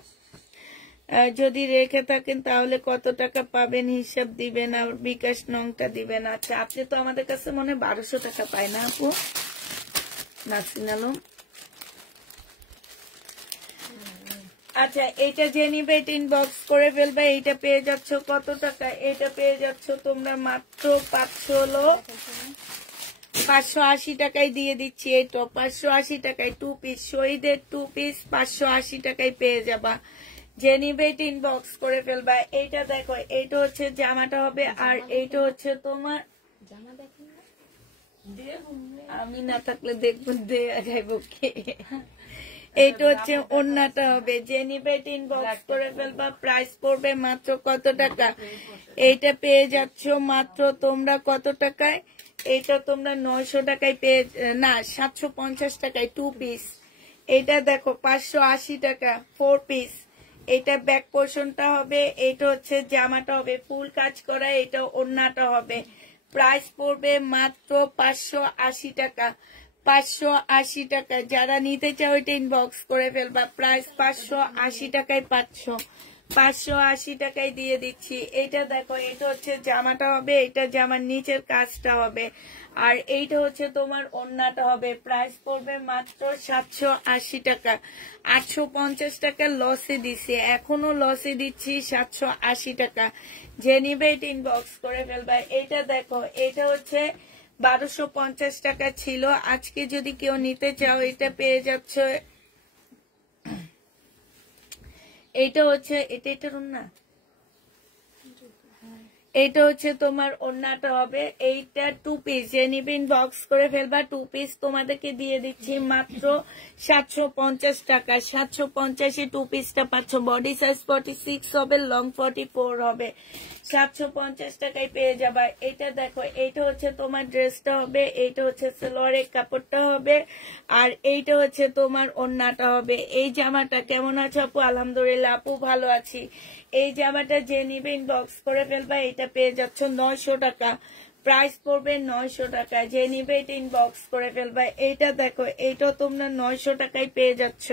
যদি রেখে থাকেন তাহলে কত টাকা পাবেন হিসাব দিবেন, আর বিকাশ নংটা দিবেন। আচ্ছা, আপনি তো আমাদের কাছে মনে 1200 টাকা পায় না আপু নাসরিন আলম? আচ্ছা, এটা যে নিবে এটা ইনবক্স করে ফেলবে। এইটা পেয়ে যাচ্ছ কত টাকা? এটা পেয়ে যাচ্ছ তোমরা মাত্র 580 টাকায় দিয়ে দিচ্ছি। এই তো 580 টাকায় 2 পিস শহীদের 2 পিস 580 টাকায় পেয়ে যাবা। যে নিবে এটা ইনবক্স করে ফেলবা। এইটা দেখো, এইটা হচ্ছে জামাটা হবে, আর এইটা হচ্ছে তোমার জামা। দেখেন আমি না থাকলে দেখবেন দেয়া যাইব কে। এইটা হচ্ছে ওড়নাটা হবে। যে নিবে এটা ইনবক্স করে ফেলবা। প্রাইস পড়বে মাত্র কত টাকা? এইটা পেয়ে যাচ্ছ মাত্র তোমরা কত টাকায়? এইটা তোমরা 900 টাকায় পেয়ে, না 750 টাকায় 2 পিস। এইটা দেখো 580 টাকা 4 পিস। এটা ব্যাক পোর্শনটা হবে, এটা হচ্ছে জামাটা হবে ফুল কাজ করা, এটা ওড়নাটা হবে। প্রাইস পড়বে মাত্র 580 টাকা। 580 টাকা। যারা নিতে চাও এটা ইনবক্স করে ফেলবা। প্রাইস 580 টাকায় পাচ্ছ। 580 টাকায় দিয়ে দিচ্ছি। এটা দেখো, এটা হচ্ছে জামাটা হবে, এটা জামার নিচের কাজটা হবে, আর এইটা হচ্ছে তোমার ওড়নাটা হবে। প্রাইস পড়বে মাত্র 780 টাকা। 850 টাকা লসে দিছি, এখনো লসে দিচ্ছি 780 টাকা। যে নিবে এটা ইনবক্স করে ফেলবা। এটা দেখো, এটা হচ্ছে 1250 টাকা ছিল, আজকে যদি কেউ নিতে চাও এটা পেয়ে যাচ্ছে এইটা হচ্ছে এটার ওন্না, এইটা হচ্ছে তোমার ওন্নাটা হবে। এইটা 2 পিস, যে নিবে ইনবক্স করে ফেলবা। 2 পিস তোমাদেরকে দিয়ে দিচ্ছি মাত্র 750 টাকা। 750 2 পিসটা পাচ্ছ। বডি সাইজ 46 হবে, লং 44 হবে। 750 টাকায় পেয়ে যাবা। এটা দেখো, এইটা হচ্ছে তোমার ড্রেসটা হবে, এইটা হচ্ছে সালোয়ারের কাপড়টা হবে, আর এইটা হচ্ছে তোমার ওন্নাটা হবে। এই জামাটা কেমন আছে আপু? আলহামদুলিল্লাহ আপু ভালো আছি। এই জামাটা যে নিবে ইনবক্স করে ফেলবা। এটা পেয়ে যাচ্ছ 900 টাকা, প্রাইস পড়বে 900 টাকা। যে নিবে এটা ইনবক্স করে ফেলবা। এইটা দেখো, এইটাও তোমরা 900 টাকায় পেয়ে যাচ্ছ,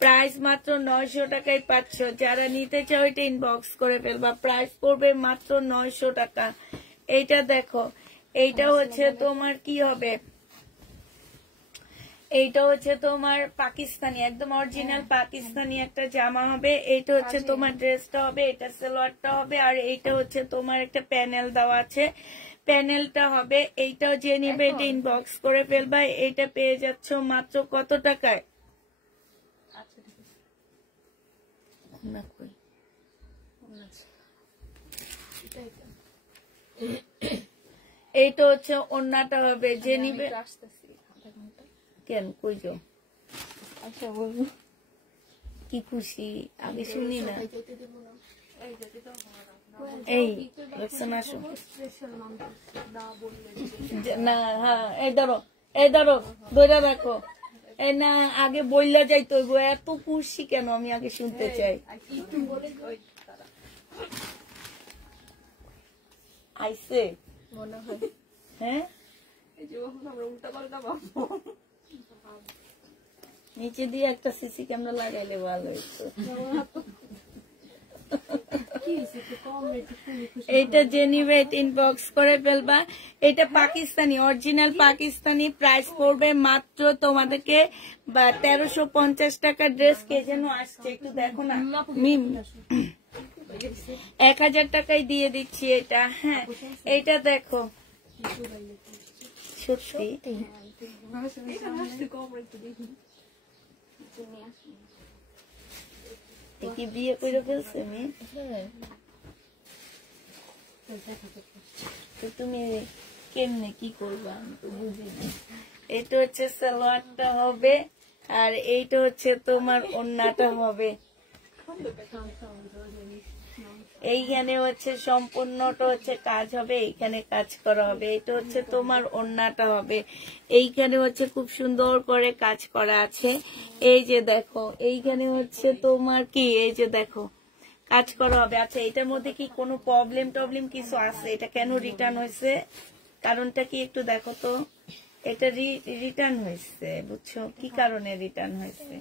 প্রাইস মাত্র 900 টাকায় পাচ্ছ। যারা নিতে চাও এটা ইনবক্স করে ফেলবা, প্রাইস পড়বে মাত্র 900 টাকা। এইটা দেখো, এইটা হচ্ছে তোমার কি হবে, এইটা হচ্ছে তোমার পাকিস্তানি, একদম অরিজিনাল পাকিস্তানি একটা জামা হবে। এইটা হচ্ছে তোমার ড্রেসটা হবে, এটা সালোয়ারটা হবে, আর এইটা হচ্ছে তোমার একটা প্যানেল দেওয়া আছে, প্যানেলটা হবে। এইটাও যে নিবে এটা ইনবক্স করে ফেলবা। এইটা পেয়ে যাচ্ছ মাত্র কত টাকায়? এইটা হচ্ছে ওন্নাটা হবে। যে নিবে কেন কই যাও? আচ্ছা বলবো কি খুশি, আগে শুনি না। এই লোকসান আসো না। হ্যাঁ এই ধরো, এই ধরো ধরে রাখো। এই না আগে বললে যাইতো, এত খুশি কেন? আমি আগে শুনতে চাই। আইসে মনে হয়, হ্যাঁ নিচে দিয়ে একটা সিসি ক্যামেরা লাগাইলে ভালো হইতো। এইটা যে নিবে ইনবক্স করে ফেলবা। এটা পাকিস্তানি, অরিজিনাল পাকিস্তানি, প্রাইস পড়বে মাত্র তোমাদেরকে 1350 টাকা। ড্রেস কে যেন আসছে একটু দেখো না মিম, 1000 টাকায় দিয়ে দিচ্ছি এটা। হ্যাঁ এইটা দেখো, সত্যি কি বিয়ে করে ফেলছে মেয়ে? তো তুমি কেমনে কি করবা আমি তো বুঝি না। এইটা হচ্ছে সালোয়ারটা হবে, আর এইটা হচ্ছে তোমার ওন্নাটা হবে। এইখানে হচ্ছে সম্পূর্ণটা হচ্ছে কাজ হবে, এইখানে কাজ করা হবে। এটা হচ্ছে তোমার ওন্নাটা হবে, এইখানে হচ্ছে খুব সুন্দর করে কাজ করা আছে। এই যে দেখো, এইখানে হচ্ছে তোমার কি, এই যে দেখো কাজ করা হবে। আচ্ছা এটার মধ্যে কি কোনো প্রবলেম কিছু আছে? এটা কেন রিটার্ন হয়েছে, কারণটা কি একটু দেখো তো। এটা রিটার্ন হয়েছে, বুঝছো কি কারণে রিটার্ন হয়েছে?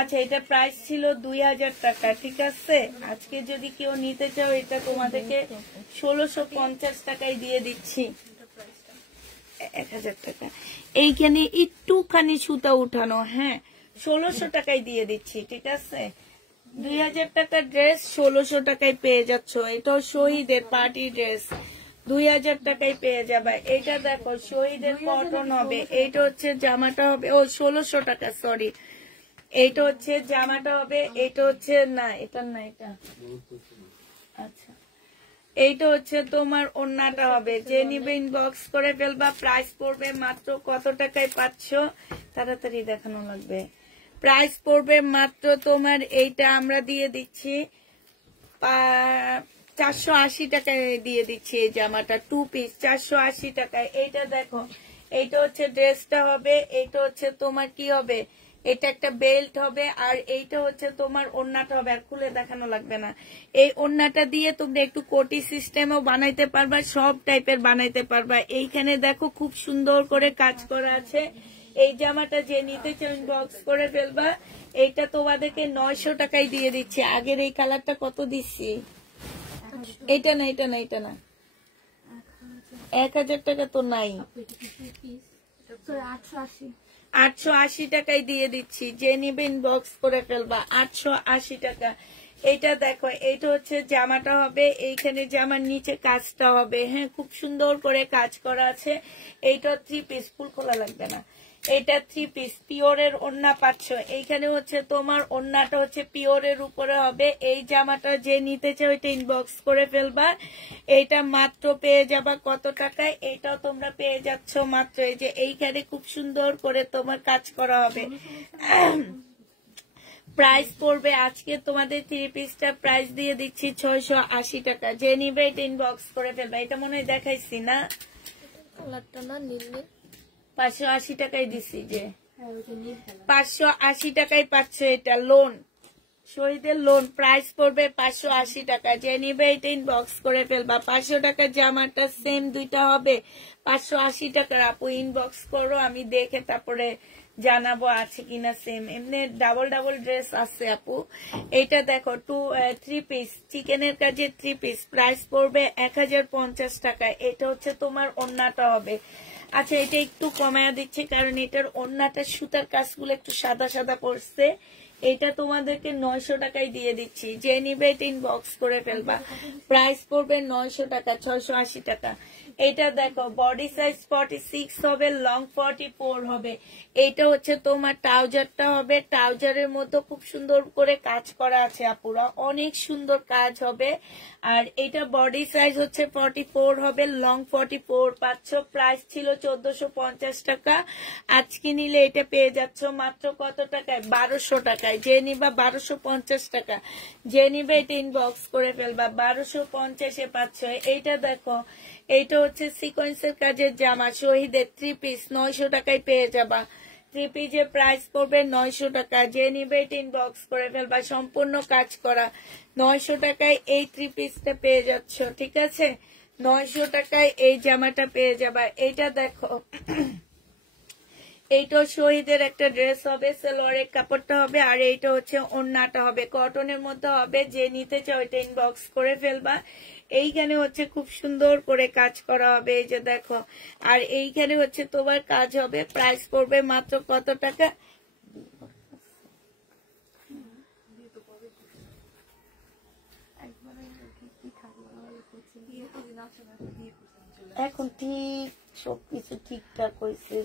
আচ্ছা এটা প্রাইস ছিল 2000 টাকা, ঠিক আছে। আজকে যদি কেউ নিতে চাও এটা তোমাদেরকে 1650 টাকায় দিয়ে দিচ্ছি। 1000 টাকা, এইখানে একটুখানি সুতা উঠানো, হ্যাঁ 1600 টাকায় দিয়ে দিচ্ছি, ঠিক আছে। 2000 টাকার ড্রেস 1600 টাকায় পেয়ে যাচ্ছ। এটাও শহীদের পার্টি ড্রেস, 2000 টাকায় পেয়ে যাবে। এটা দেখো শহীদের কটন হবে। এইটা হচ্ছে জামাটা হবে, ও 1600 টাকা, সরি। এইটা হচ্ছে জামাটা হবে, এইটা হচ্ছে না, এটা না, এটা আচ্ছা। এইটা হচ্ছে তোমার ওন্নাটা হবে। যে নিবে ইনবক্স করে ফেলবা। প্রাইস পড়বে মাত্র কত টাকায় পাচ্ছ, তাড়াতাড়ি দেখানো লাগবে। প্রাইস পড়বে মাত্র তোমার, এইটা আমরা দিয়ে দিচ্ছি 480 টাকায় দিয়ে দিচ্ছি। এই জামাটা 2 পিস 480 টাকায়। এইটা দেখো, এইটা হচ্ছে ড্রেসটা হবে, এইটা হচ্ছে তোমার কি হবে, এটা একটা বেল্ট হবে, আর এইটা হচ্ছে তোমার ওন্নাটা হবে। আর খুলে দেখানো লাগবে না। এই ওন্নাটা দিয়ে তোমরা একটু কোটি সিস্টেমও বানাইতে পারবা, সব টাইপের বানাইতে পারবা। এইখানে দেখো খুব সুন্দর করে কাজ করা আছে। এই জামাটা যে নিতে চাও ইনবক্স করে ফেলবা। এইটা তোমাদেরকে 900 টাকায় দিয়ে দিচ্ছি। আগের এই কালারটা কত দিচ্ছি? এটা না, এটা না, এটা না, 1000 টাকা তো নাই, 880 টাকায় দিয়ে দিচ্ছি। যে নিবে ইনবক্স করে ফেলবা, 880 টাকা। এইটা দেখো, এইটা হচ্ছে জামাটা হবে, এইখানে জামার নিচে কাজটা হবে, হ্যাঁ খুব সুন্দর করে কাজ করা আছে। এইটা 3 পিস, ফুল খোলা লাগবে না। এটা 3 পিস পিওরের ওড়না পাচ্ছ। এইখানে হচ্ছে তোমার ওড়নাটা হচ্ছে পিওরের উপরে হবে। এই জামাটা যে নিতে চাও এটা ইনবক্স করে ফেলবা। এটা মাত্র পেয়ে যাবা কত টাকায়? এটাও তোমরা পেয়ে যাচ্ছ মাত্র, এই যে এইখানে খুব সুন্দর করে তোমার কাজ করা হবে। প্রাইস পড়বে আজকে তোমাদের 3 পিসটা প্রাইস দিয়ে দিচ্ছি 680 টাকা। যে নিবে এটা ইনবক্স করে ফেলবা। এটা মনে হয় দেখাইছি না, কালারটা না নীল নীল। 580 টাকায় দিছি, যে 580 টাকায় পাচ্ছ এটা। লোন, শহীদের লোন, প্রাইস পড়বে 580 টাকা। যে নিবে এটা ইনবক্স করে ফেলবা। 500 টাকার জামাটা সেম দুইটা হবে 580 টাকার। আপু ইনবক্স করো, আমি দেখে তারপরে জানাবো আছে কিনা সেম। এমনি ডাবল ডাবল ড্রেস আছে আপু। এটা দেখো 3 পিস চিকেনের কাজে 3 পিস, প্রাইস পড়বে 1050 টাকা। এটা হচ্ছে তোমার ওড়নাটা হবে। আচ্ছা এটা একটু কমায়া দিচ্ছে কারণ এটার ওড়নাটা সুতার কাজগুলো একটু সাদা সাদা পড়ছে। এটা তোমাদেরকে 900 টাকায় দিয়ে দিচ্ছি। যে নিবে এটা ইনবক্স করে ফেলবা। প্রাইস পড়বে 900 টাকা, 680 টাকা। এটা দেখো বডি সাইজ 46 হবে, লং 44 হবে। এটা হচ্ছে তোমার ট্রাউজারটা হবে। ট্রাউজারের মধ্যে খুব সুন্দর করে কাজ করা আছে আপুরা, অনেক সুন্দর কাজ হবে। আর এটা বডি সাইজ হচ্ছে 44 হবে, লং 44 পাচ্ছ। প্রাইস ছিল 1450 টাকা। আজকে নিলে এটা পেয়ে যাচ্ছ মাত্র কত টাকায়? 1200 টাকায়। যে নিবা 1250 টাকা। যে নিবে এটা ইনবক্স করে ফেলবা। 1250-এ পাচ্ছ। এইটা দেখো, এইটা হচ্ছে সিকোয়েন্সের কাজের জামা শহীদের 3 পিস 900 টাকায় পেয়ে যাবা। 3 পিসের প্রাইস পড়বে 900 টাকা। যে নিবে এটা ইনবক্স করে ফেলবা। সম্পূর্ণ কাজ করা 900 টাকায় এই 3 পিসটা পেয়ে যাচ্ছ। ঠিক আছে, 900 টাকায় এই জামাটা পেয়ে যাবা। এইটা দেখো, এইটা শহীদের একটা ড্রেস হবে, সালোয়ারের কাপড়টা হবে। আর এইটা হচ্ছে ওড়নাটা হবে, কটনের মধ্যে হবে। যে নিতে চাও এটা ইনবক্স করে ফেলবা। এইখানে হচ্ছে খুব সুন্দর করে কাজ করা হবে, এই যে দেখো। আর এইখানে হচ্ছে তোমার কাজ হবে। প্রাইস পড়বে মাত্র কত টাকা? এখন ঠিক সবকিছু ঠিকঠাক হয়েছে।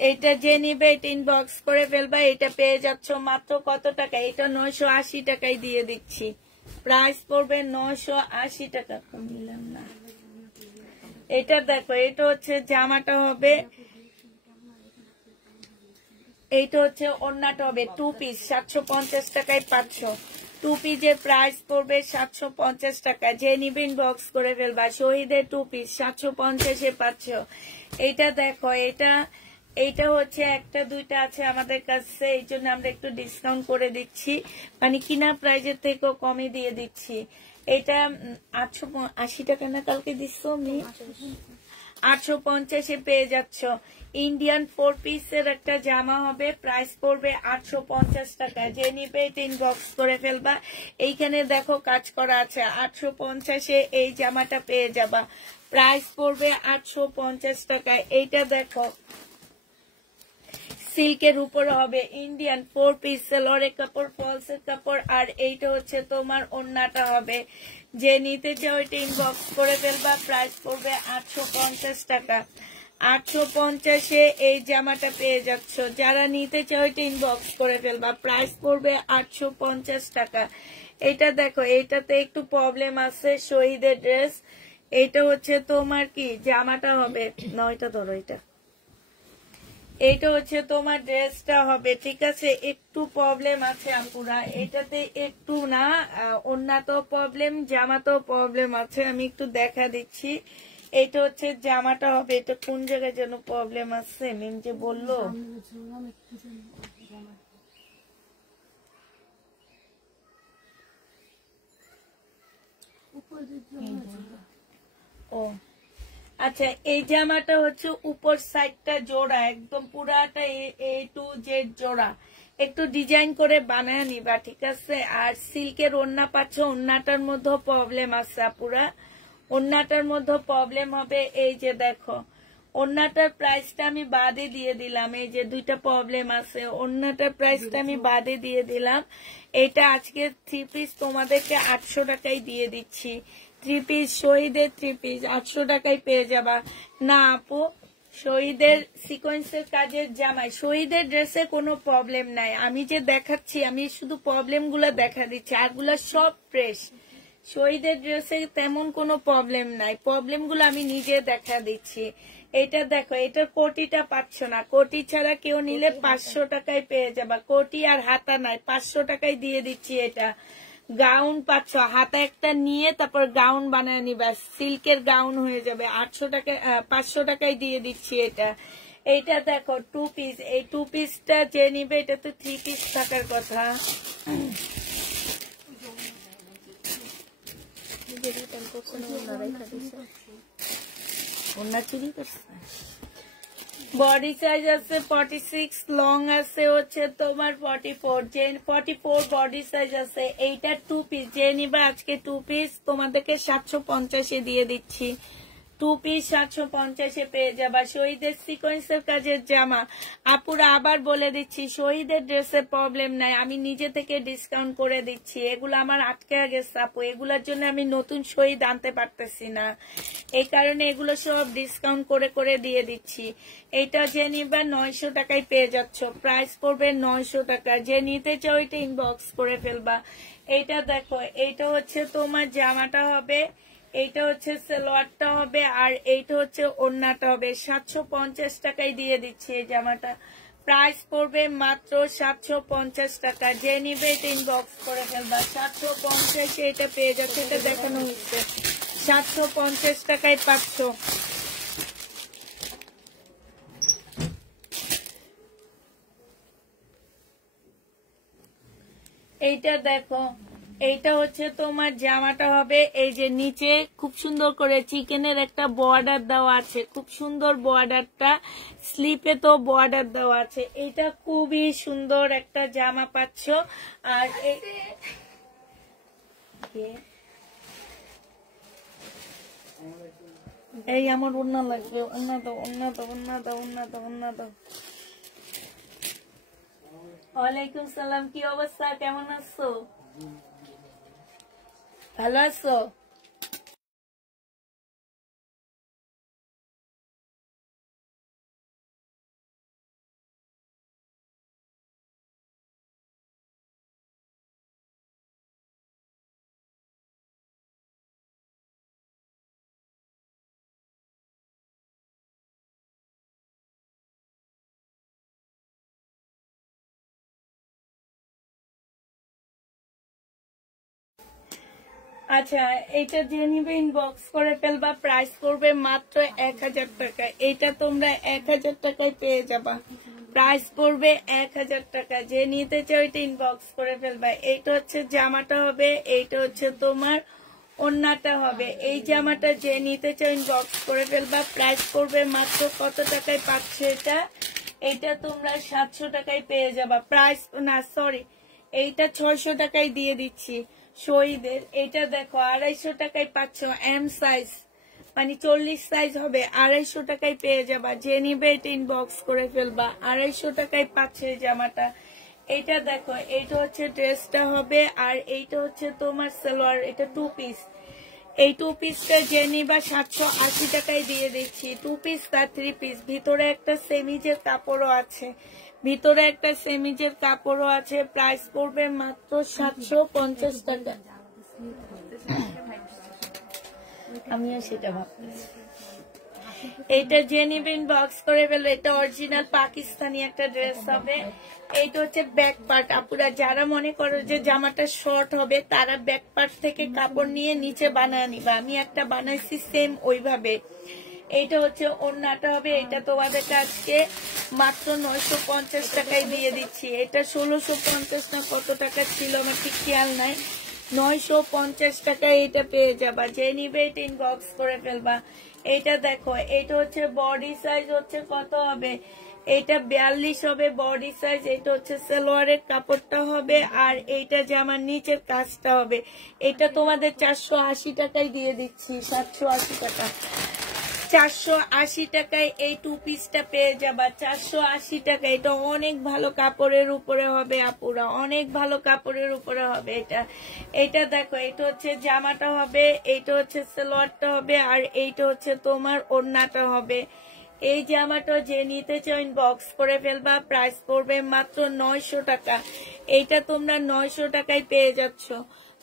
এটা যে নিবে এটা ইনবক্স করে ফেলবা। এটা পেয়ে যাচ্ছ মাত্র কত টাকা? এটা 980 টাকায় দিয়ে দিচ্ছি। প্রাইস পড়বে 980 টাকা। কমিলাম না। এটা দেখো, এটা হচ্ছে জামাটা হবে, এইটা হচ্ছে ওড়নাটা হবে। 2 পিস 750 টাকায় পাচ্ছ। 2 পিসের প্রাইস পড়বে 750 টাকা। যে নিবে ইনবক্স করে ফেলবা। শহীদের 2 পিস 750-এ পাচ্ছ। এইটা দেখো, এইটা হচ্ছে একটা দুইটা আছে আমাদের কাছে, এই জন্য আমরা একটু ডিসকাউন্ট করে দিচ্ছি, মানে কিনা প্রাইজের থেকেও কমে দিয়ে দিচ্ছি। এটা 880 টাকা না কালকে দিচ্ছ আমি? 850-এ পেয়ে যাচ্ছ। ইন্ডিয়ান 4 পিসের একটা জামা হবে, প্রাইস পড়বে 850 টাকা। যে নিবে এটা ইনবক্স করে ফেলবা। এইখানে দেখো কাজ করা আছে। 850-এ এই জামাটা পেয়ে যাবা। প্রাইস পড়বে 850 টাকা। এইটা দেখো সিল্কের উপর হবে, ইন্ডিয়ান 4 পিস, সালোয়ারের কাপড়, ফলসের কাপড়। আর এইটা হচ্ছে তোমার ওড়নাটা হবে। যে নিতে চাও এটা ইনবক্স করে ফেলবা। প্রাইস পড়বে 850 টাকা। 850-এ এই জামাটা পেয়ে যাচ্ছ। যারা নিতে চাও এটা ইনবক্স করে ফেলবা। প্রাইস পড়বে 850 টাকা। এটা দেখো, এইটাতে একটু প্রবলেম আছে শহীদের ড্রেস। এইটা হচ্ছে তোমার কি জামাটা হবে, নয়টা ধরো, এইটা হচ্ছে তোমার ড্রেসটা হবে। ঠিক আছে, একটু প্রবলেম আছে আপুরা, এটাতে একটু না, ওড়নাতেও প্রবলেম, জামাতেও প্রবলেম আছে। আমি একটু দেখা দিচ্ছি। এটা হচ্ছে জামাটা হবে। এটা কোন জায়গায় যেন প্রবলেম আছে মিম যে বললো। ও আচ্ছা, এই জামাটা হচ্ছে উপর সাইডটা জোড়া, একদম পুরাটা A to Z জোড়া। একটু ডিজাইন করে বানায় নিবা। ঠিক আছে, আর সিল্কের ওড়না পাচ্ছ। ওড়নাটার মধ্যে প্রবলেম আছে পুরা, ওড়নাটার মধ্যে প্রবলেম হবে। এই যে দেখো, ওড়নাটার প্রাইসটা আমি বাদে দিয়ে দিলাম। এই যে দুইটা প্রবলেম আছে, ওড়নাটার প্রাইসটা আমি বাদে দিয়ে দিলাম। এটা আজকে 3 পিস তোমাদেরকে 800 টাকায় দিয়ে দিচ্ছি। 3 পিস, শহীদের 3 পিস 800 টাকায় পেয়ে যাবা। না আপু, শহীদের সিকোয়েন্সের কাজের জামাই, শহীদের ড্রেসে কোনো প্রবলেম নাই। আমি যে দেখাচ্ছি, আমি শুধু প্রবলেম গুলা দেখা দিচ্ছি, আরগুলা সব ফ্রেশ। শহীদের ড্রেসে তেমন কোনো প্রবলেম নাই, প্রবলেম গুলো আমি নিজে দেখা দিচ্ছি। এটা দেখো, এটার কোটিটা পাচ্ছ না, কোটি ছাড়া কেউ নিলে 500 টাকায় পেয়ে যাবা। কোটি আর হাতা নাই, 500 টাকায় দিয়ে দিচ্ছি। এটা গাউন পাচ্ছ, হাতা একটা নিয়ে তারপর গাউন বানায় নিবা, সিল্কের গাউন হয়ে যাবে। 800 টাকায় 500 টাকায় দিয়ে দিচ্ছি এটা। এইটা দেখো 2 পিস, এই 2 পিসটা যে নিবে, এটা তো 3 পিস থাকার কথা। বডি সাইজ আছে 46, লং আছে হচ্ছে তোমার 44, যে 44 বডি সাইজ আছে। এইটা 2 পিস, যে নিবা আজকে 2 পিস তোমাদেরকে 750 দিয়ে দিচ্ছি। 2 পিস 750 পেয়ে যাবা। শহীদের সিকোয়েন্সের কাজের জামা। আপুরা আবার বলে দিচ্ছি, শহীদের ড্রেসের প্রবলেম নাই, আমি নিজে থেকে ডিসকাউন্ট করে দিচ্ছি। এগুলো আমার আটকে গেছে আপু, এগুলোর জন্য আমি নতুন শহীদ আনতে পারতেছি না, এই কারণে এগুলো সব ডিসকাউন্ট করে করে দিয়ে দিচ্ছি। এইটা যে নিবা 900 টাকায় পেয়ে যাচ্ছ, প্রাইস পড়বে 900 টাকা। যে নিতে চাও এটা ইনবক্স করে ফেলবা। এইটা দেখো, এইটা হচ্ছে তোমার জামাটা হবে, এইটা হচ্ছে সালোয়ারটা হবে, আর এইটা হচ্ছে ওড়নাটা হবে। 750 টাকায় দিয়ে দিচ্ছি এই জামাটা, প্রাইস পড়বে মাত্র 750 টাকা। যে নিবে এটা ইনবক্স করে ফেলবা। 750 এটা পেয়ে যাচ্ছে, এটা দেখানো হচ্ছে 750 টাকায় পাচ্ছ। এইটা দেখো, এইটা হচ্ছে তোমার জামাটা হবে, এই যে নিচে খুব সুন্দর করে চিকেনের একটা বর্ডার দেওয়া আছে, খুব সুন্দর বর্ডারটা, স্লিপে তো বর্ডার দেওয়া আছে। এটা খুবই সুন্দর একটা জামা পাচ্ছ। আর এই আমার ওড়না লাগবে, ওড়না দাও, ওড়না দাও, ওড়না দাও, ওড়না দাও, ওড়না দাও। ওয়ালাইকুম সালাম, কি অবস্থা, কেমন আছো? ভালো আছো? আচ্ছা, এইটা যে নিবে ইনবক্স করে ফেলবা, প্রাইস করবে মাত্র 1000 টাকা। এইটা তোমরা 1000 টাকায় পেয়ে যাবা, প্রাইস পড়বে 1000 টাকা। যে নিতে চাও এটা ইনবক্স করে ফেলবা। এইটা হচ্ছে জামাটা হবে, এইটা হচ্ছে তোমার ওড়নাটা হবে। এই জামাটা যে নিতে চাও ইনবক্স করে ফেলবা, প্রাইস পড়বে মাত্র কত টাকায় পাচ্ছ এটা? এইটা তোমরা 700 টাকায় পেয়ে যাবা। প্রাইস না, সরি, এইটা 600 টাকায় দিয়ে দিচ্ছি শহীদের। এটা দেখো 250 টাকায় পাচ্ছ, এম সাইজ মানে 40 সাইজ হবে, 250 টাকায় পেয়ে যাবা। যে নিবে এটা ইনবক্স করে ফেলবা, 250 টাকায় পাচ্ছে এই জামাটা। এটা দেখো, এইটা হচ্ছে ড্রেসটা হবে, আর এইটা হচ্ছে তোমার সালোয়ার। এটা 2 পিস, এই 2 পিসটা যে নিবা 780 টাকায় দিয়ে দিচ্ছি। 2 পিস তার 3 পিস, ভিতরে একটা সেমিজের কাপড়ও আছে, ভিতরে একটা সেমিজের কাপড়ও আছে। প্রাইস পড়বে মাত্র 750 টাকা। আমিও সেটা ভাবতেছি। এইটা যে নিবে ইনবক্স করে ফেলো। এটা অরিজিনাল পাকিস্তানি একটা ড্রেস হবে। এইটা হচ্ছে ব্যাক পার্ট। আপুরা যারা মনে করো যে জামাটা শর্ট হবে, তারা ব্যাক পার্ট থেকে কাপড় নিয়ে নিচে বানায় নিবা। আমি একটা বানাইছি সেম ওইভাবে। এইটা হচ্ছে ওড়নাটা হবে। এটা তোমাদের কাছে মাত্র 950 টাকায় দিয়ে দিচ্ছি। এটা 1650 না কত টাকা ছিল আমার ঠিক খেয়াল নাই, 950 টাকায় এটা পেয়ে যাবা। যে নিবে এটা ইনবক্স করে ফেলবা। এইটা দেখো, এটা হচ্ছে বডি সাইজ হচ্ছে কত হবে, এটা 42 হবে বডি সাইজ। এটা হচ্ছে সালোয়ারের কাপড়টা হবে, আর এইটা জামার নিচের কাজটা হবে। এটা তোমাদের 480 টাকায় দিয়ে দিচ্ছি, 780 টাকা। 480 টাকায় এই 2 পিসটা পেয়ে যাবা, 480 টাকা। এটা অনেক ভালো কাপড়ের উপরে হবে আপুরা, অনেক ভালো কাপড়ের উপরে হবে এটা। এটা দেখো, এটা হচ্ছে জামাটা হবে, এইটা হচ্ছে সালোয়ারটা হবে, আর এইটা হচ্ছে তোমার ওড়নাটা হবে। এই জামাটা যে নিতে চাও ইনবক্স করে ফেলবা, প্রাইস পড়বে মাত্র 900 টাকা। এইটা তোমরা 900 টাকায় পেয়ে যাচ্ছ,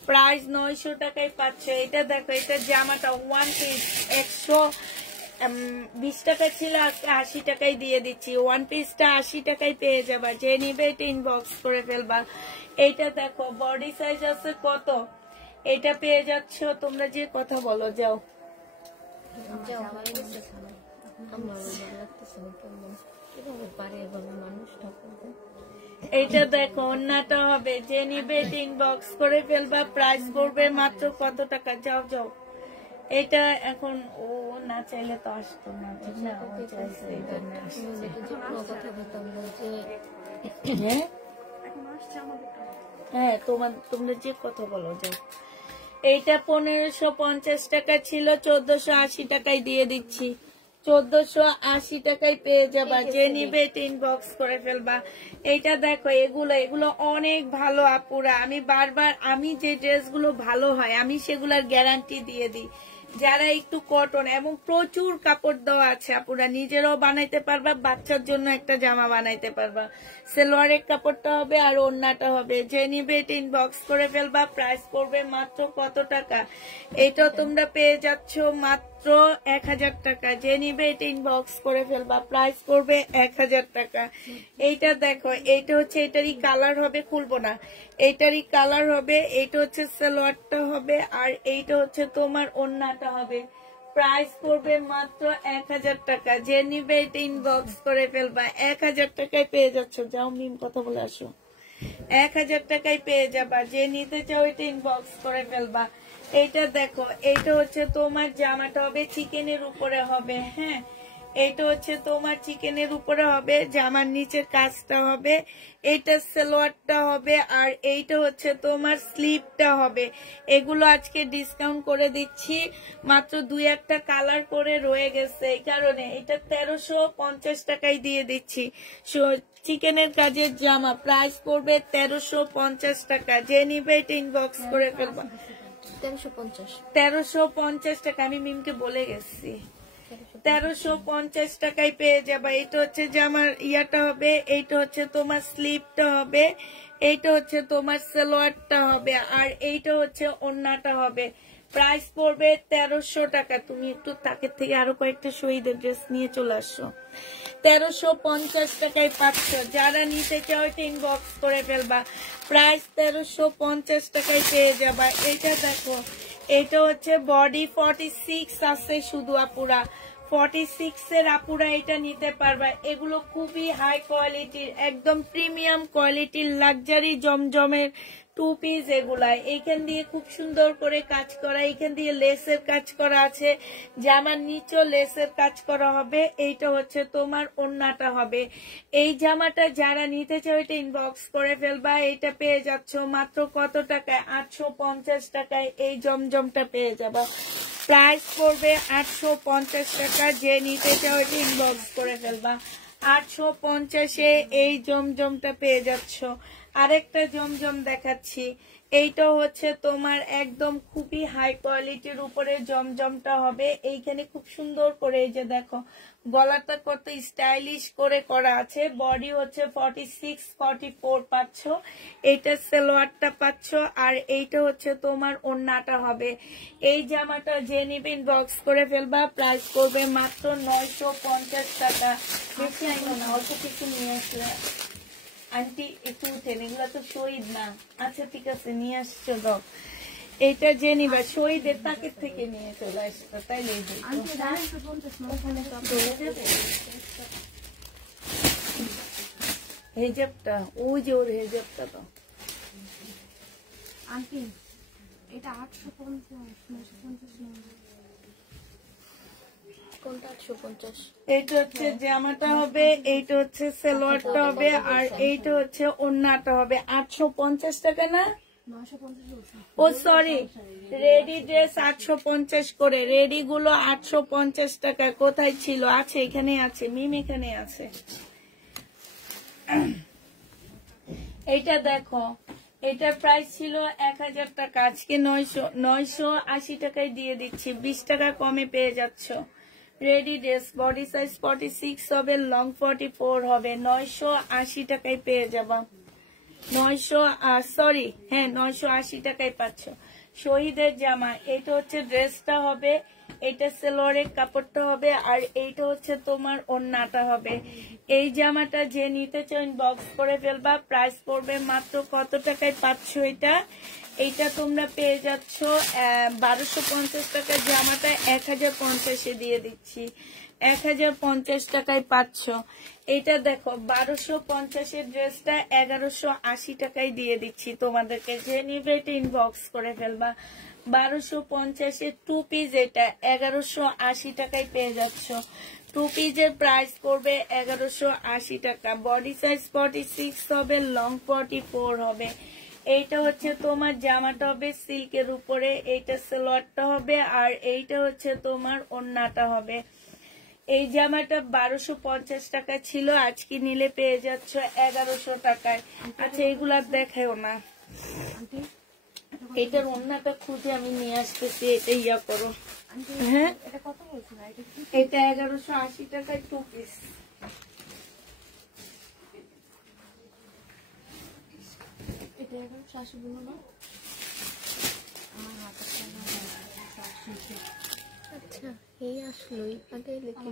প্রাইস 900 টাকায় পাচ্ছ। এটা দেখো, এটা জামাটা 1 পিস 120 টাকা ছিল, 80 টাকায় দিয়ে দিচ্ছি। 1 পিসটা 80 টাকায় পেয়ে যাবা, যে নিবে এটা ইনবক্স করে ফেলবা। এইটা দেখো, বডি সাইজ আছে কত, এটা পেয়ে যাচ্ছ তোমরা। যে কথা বলো, যাও এইটা দেখো, ওন্নাটা হবে, যে নিবে এটা ইনবক্স করে ফেলবা, প্রাইস পড়বে মাত্র কত টাকা, যাও যাও। এটা এখন ও না চাইলে তো আসতো না, হ্যাঁ তোমরা যে কথা বলো, যাও। এইটা 1550 টাকা ছিল, 1480 টাকায় দিয়ে দিচ্ছি, 1480 টাকায় পেয়ে যাবা, যে নিবে এটা ইনবক্স করে ফেলবা। এইটা দেখো, এগুলো অনেক ভালো আপুরা। আমি বারবার, আমি যে ড্রেসগুলো ভালো হয় আমি সেগুলার গ্যারান্টি দিয়ে দিই। যারা একটু কটন এবং প্রচুর কাপড় দেওয়া আছে আপুরা, নিজেরাও বানাইতে পারবা, বাচ্চার জন্য একটা জামা বানাইতে পারবা। সালোয়ারের কাপড়টা হবে আর ওড়নাটা হবে, যে নিবে এটা ইনবক্স করে ফেলবা, প্রাইস পড়বে মাত্র কত টাকা, এটা তোমরা পেয়ে যাচ্ছ মাত্র 1000 টাকা। যে নিবে এটা ইনবক্স করে ফেলবা, প্রাইস পড়বে 1000 টাকা। এইটা দেখো, এইটা হচ্ছে, এটারই কালার হবে, খুলবো না, এইটারই কালার হবে, এইটা হচ্ছে সালোয়ারটা হবে, আর এইটা হচ্ছে তোমার ওড়নাটা হবে। প্রাইস পড়বে মাত্র 1000 টাকা। যে নিবে এটা ইনবক্স করে ফেলবা, 1000 টাকায় পেয়ে যাচ্ছ। যাও মিম, কথা বলে আসো। 1000 টাকায় পেয়ে যাবা, যে নিতে চাও এটা ইনবক্স করে ফেলবা। এইটা দেখো, এইটা হচ্ছে তোমার জামাটা হবে, চিকেনের উপরে হবে। হ্যাঁ, এইটা হচ্ছে তোমার চিকেনের উপরে হবে, জামার নিচের কাজটা হবে, এইটা সালোয়ারটা হবে, আর এইটা হচ্ছে তোমার স্লিভটা হবে। এগুলো আজকে ডিসকাউন্ট করে দিচ্ছি, মাত্র 2-1টা কালার করে রয়ে গেছে, এই কারণে এটা 1350 টাকায় দিয়ে দিচ্ছি। চিকেনের কাজের জামা, প্রাইস পড়বে 1350 টাকা। যে নিবে এটা ইনবক্স করে ফেলবা। 1350 টাকা, আমি মিমকে বলে গেছি। 1350 টাকায় পেয়ে যাবা। এটা হচ্ছে জামার ইয়াটা হবে, এইটা হচ্ছে তোমার স্লিভটা হবে, এইটা হচ্ছে তোমার সালোয়ারটা হবে, আর এইটা হচ্ছে ওড়নাটা হবে। প্রাইস পড়বে 1300 টাকা। তুমি একটু তাকের থেকে আরো কয়েকটা শহীদের ড্রেস নিয়ে চলে আসো। 1350 টাকায় পাচ্ছ, যারা নিতে চাও এটা ইনবক্স করে ফেলবা, প্রাইস 1350 টাকায় পেয়ে যাবা। এটা দেখো, এটা হচ্ছে বডি 46 আছে শুধু আপুরা, 46 এর আপুরা এটা নিতে পারবা। এগুলো খুবই হাই কোয়ালিটির, একদম প্রিমিয়াম কোয়ালিটির লাক্সারি জমজমের 2 পিস। এগুলা এইখান দিয়ে খুব সুন্দর করে কাজ করা, এইখান দিয়ে লেসের কাজ করা আছে, জামার নিচেও লেসের কাজ করা হবে। এইটা হচ্ছে তোমার ওড়নাটা হবে। এই জামাটা যারা নিতে চাও এটা ইনবক্স করে ফেলবা। এটা পেয়ে যাচ্ছ মাত্র কত টাকায়, 850 টাকায় এই জমজমটা পেয়ে যাবা। প্রাইস পড়বে 850 টাকা। যে নিতে চাও এটা ইনবক্স করে ফেলবা, 850-এ এই জমজমটা পেয়ে যাচ্ছ। আরেকটা জমজম দেখাচ্ছি, এইটা হচ্ছে তোমার একদম খুবই হাই কোয়ালিটির উপরে জমজমটা হবে। এইখানে খুব সুন্দর করে, এই যে দেখো গলাটা কত স্টাইলিশ করে করা আছে। বডি হচ্ছে 46-44 পাচ্ছ, এইটা সালোয়ারটা পাচ্ছ, আর এইটা হচ্ছে তোমার ওড়নাটা হবে। এই জামাটা যে নিবে ইনবক্স করে ফেলবা, প্রাইস করবে মাত্র 950 টাকা। বেশি আইনো না, অল্প কিছু নিয়ে আসলে। আন্টি একটু উঠেন, এগুলো তো শহীদ না। আচ্ছা ঠিক আছে, নিয়ে আসছো দাও। এইটা যে নিবা শহীদের তাকের থেকে নিয়ে চলে আসতো, তাই হেজাবটা, ওই যে ওর হেজাবটা তো আন্টি এটা 850 কোনটা 850? এইটা হচ্ছে জামাটা হবে, এইটা হচ্ছে সালোয়ারটা হবে, আর এইটা হচ্ছে ওড়নাটা হবে। 850 টাকা না? ও সরি, রেডি ড্রেস 850 করে, রেডি গুলো 850 টাকা। কোথায় ছিল? আছে, এখানে আছে মিম, এখানে আছে। এইটা দেখো, এটার প্রাইস ছিল 1000 টাকা, আজকে 980 টাকায় দিয়ে দিচ্ছি, 20 টাকা কমে পেয়ে যাচ্ছ। রেডি ড্রেস, বডি সাইজ 46 হবে, লং 44 হবে, 980 টাকায় পেয়ে যাবা। 980 টাকায় পাচ্ছ। শহীদের জামা, এটা হচ্ছে ড্রেসটা হবে, এটা সেলোয়ারের কাপড়টা হবে, আর এইটা হচ্ছে তোমার ওড়নাটা হবে। এই জামাটা যে নিতে চাও ইনবক্স করে ফেলবা। প্রাইস পড়বে মাত্র কত টাকায় পাচ্ছ এটা? এইটা তোমরা পেয়ে যাচ্ছ 1250 টাকার জামাটা 1050-এ দিয়ে দিচ্ছি, 1050 টাকায় পাচ্ছ। এটা দেখো 1250-এর ড্রেসটা 1180 টাকায় দিয়ে দিচ্ছি তোমাদেরকে, যে নিবে এটা ইনবক্স করে ফেলবা। 1250-এর 2 পিস, এটা 1180 টাকায় পেয়ে যাচ্ছ। 2 পিসের প্রাইস পড়বে 1180 টাকা। বডি সাইজ 46 হবে, লং 44 হবে। এইটা হচ্ছে তোমার জামাটা হবে সিল্কের উপরে, এইটা সালোয়ারটা হবে, আর এইটা হচ্ছে তোমার ওড়নাটা হবে। এই জামাটা 1250 টাকা ছিল, আজকে নিলে পেয়ে যাচ্ছ 1100 টাকায়। আচ্ছা, এগুলা দেখাও না, এটার ওড়নাটা খুঁজে আমি নিয়ে আসতেছি, এটা ইয়া করো। হ্যাঁ, এটা 1180 টাকায় 2 পিস। আচ্ছা, এই আসলো আগে লিখে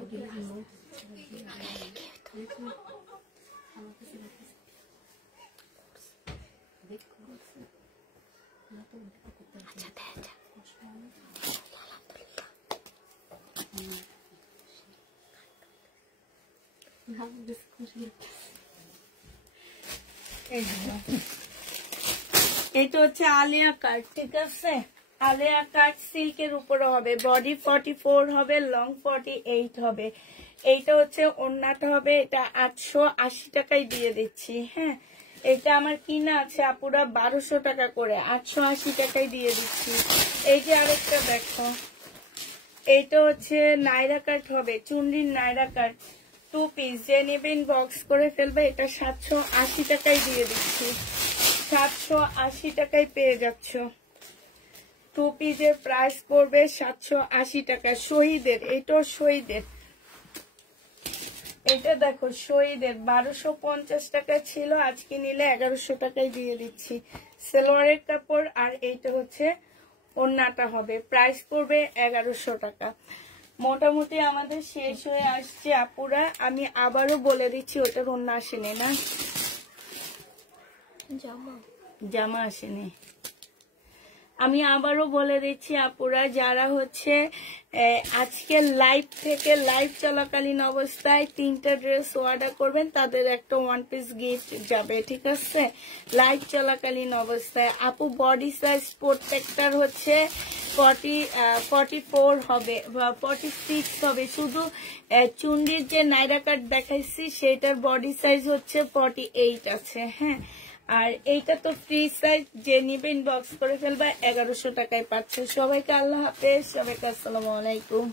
এটা হচ্ছে আলিয়া কাট, ঠিক আছে? আলিয়া কাট সিল্কের উপরে হবে, বডি 44 হবে, লং 48 হবে। এইটা হচ্ছে ওড়নাটা হবে, এটা 880 টাকায় দিয়ে দিচ্ছি। হ্যাঁ, এটা আমার কিনা আছে আপুরা 1200 টাকা করে, 880 টাকায় দিয়ে দিচ্ছি। এই যে আরেকটা দেখো, এইটা হচ্ছে নাইরা কাট হবে, চুনরির নাইরা কাট 2 পিস, যে নেবেন বক্স করে ফেলবে। এটা 780 টাকায় দিয়ে দিচ্ছি, 780 টাকায় পেয়ে যাচ্ছ। 2 পিসের প্রাইস পড়বে 780 টাকা। শহীদের, এটাও শহীদের, এটা দেখো শহীদের 1250 টাকা ছিল, আজকে নিলে 1100 টাকায় দিয়ে দিচ্ছি। সালোয়ারের কাপড়, আর এইটা হচ্ছে ওড়নাটা হবে, প্রাইস পড়বে 1100 টাকা। মোটামুটি আমাদের শেষ হয়ে আসছে আপুরা। আমি আবারও বলে দিচ্ছি, ওটার ওড়না আসেনি না, জামা আসেনি। আমি আবারও বলে দিচ্ছি আপুরা, যারা হচ্ছে আজকে লাইভ থেকে, লাইভ চলাকালীন অবস্থায় 3টা ড্রেস অর্ডার করবেন, তাদের একটা 1 পিস গিফট যাবে, ঠিক আছে? লাইভ চলাকালীন অবস্থায়। আপু বডি সাইজ প্রত্যেকটার হচ্ছে 44 হবে, 46 হবে। শুধু চুন্ডির যে নাইরা কাট দেখাইছি সেটার বডি সাইজ হচ্ছে 48 আছে। হ্যাঁ, আর এইটা তো ফ্রি সাইজ, যে নিবে ইনবক্স করে ফেলবা, 1100 টাকায় পাচ্ছে। সবাইকে আল্লাহ হাফেজ, সবাইকে আসসালামু আলাইকুম।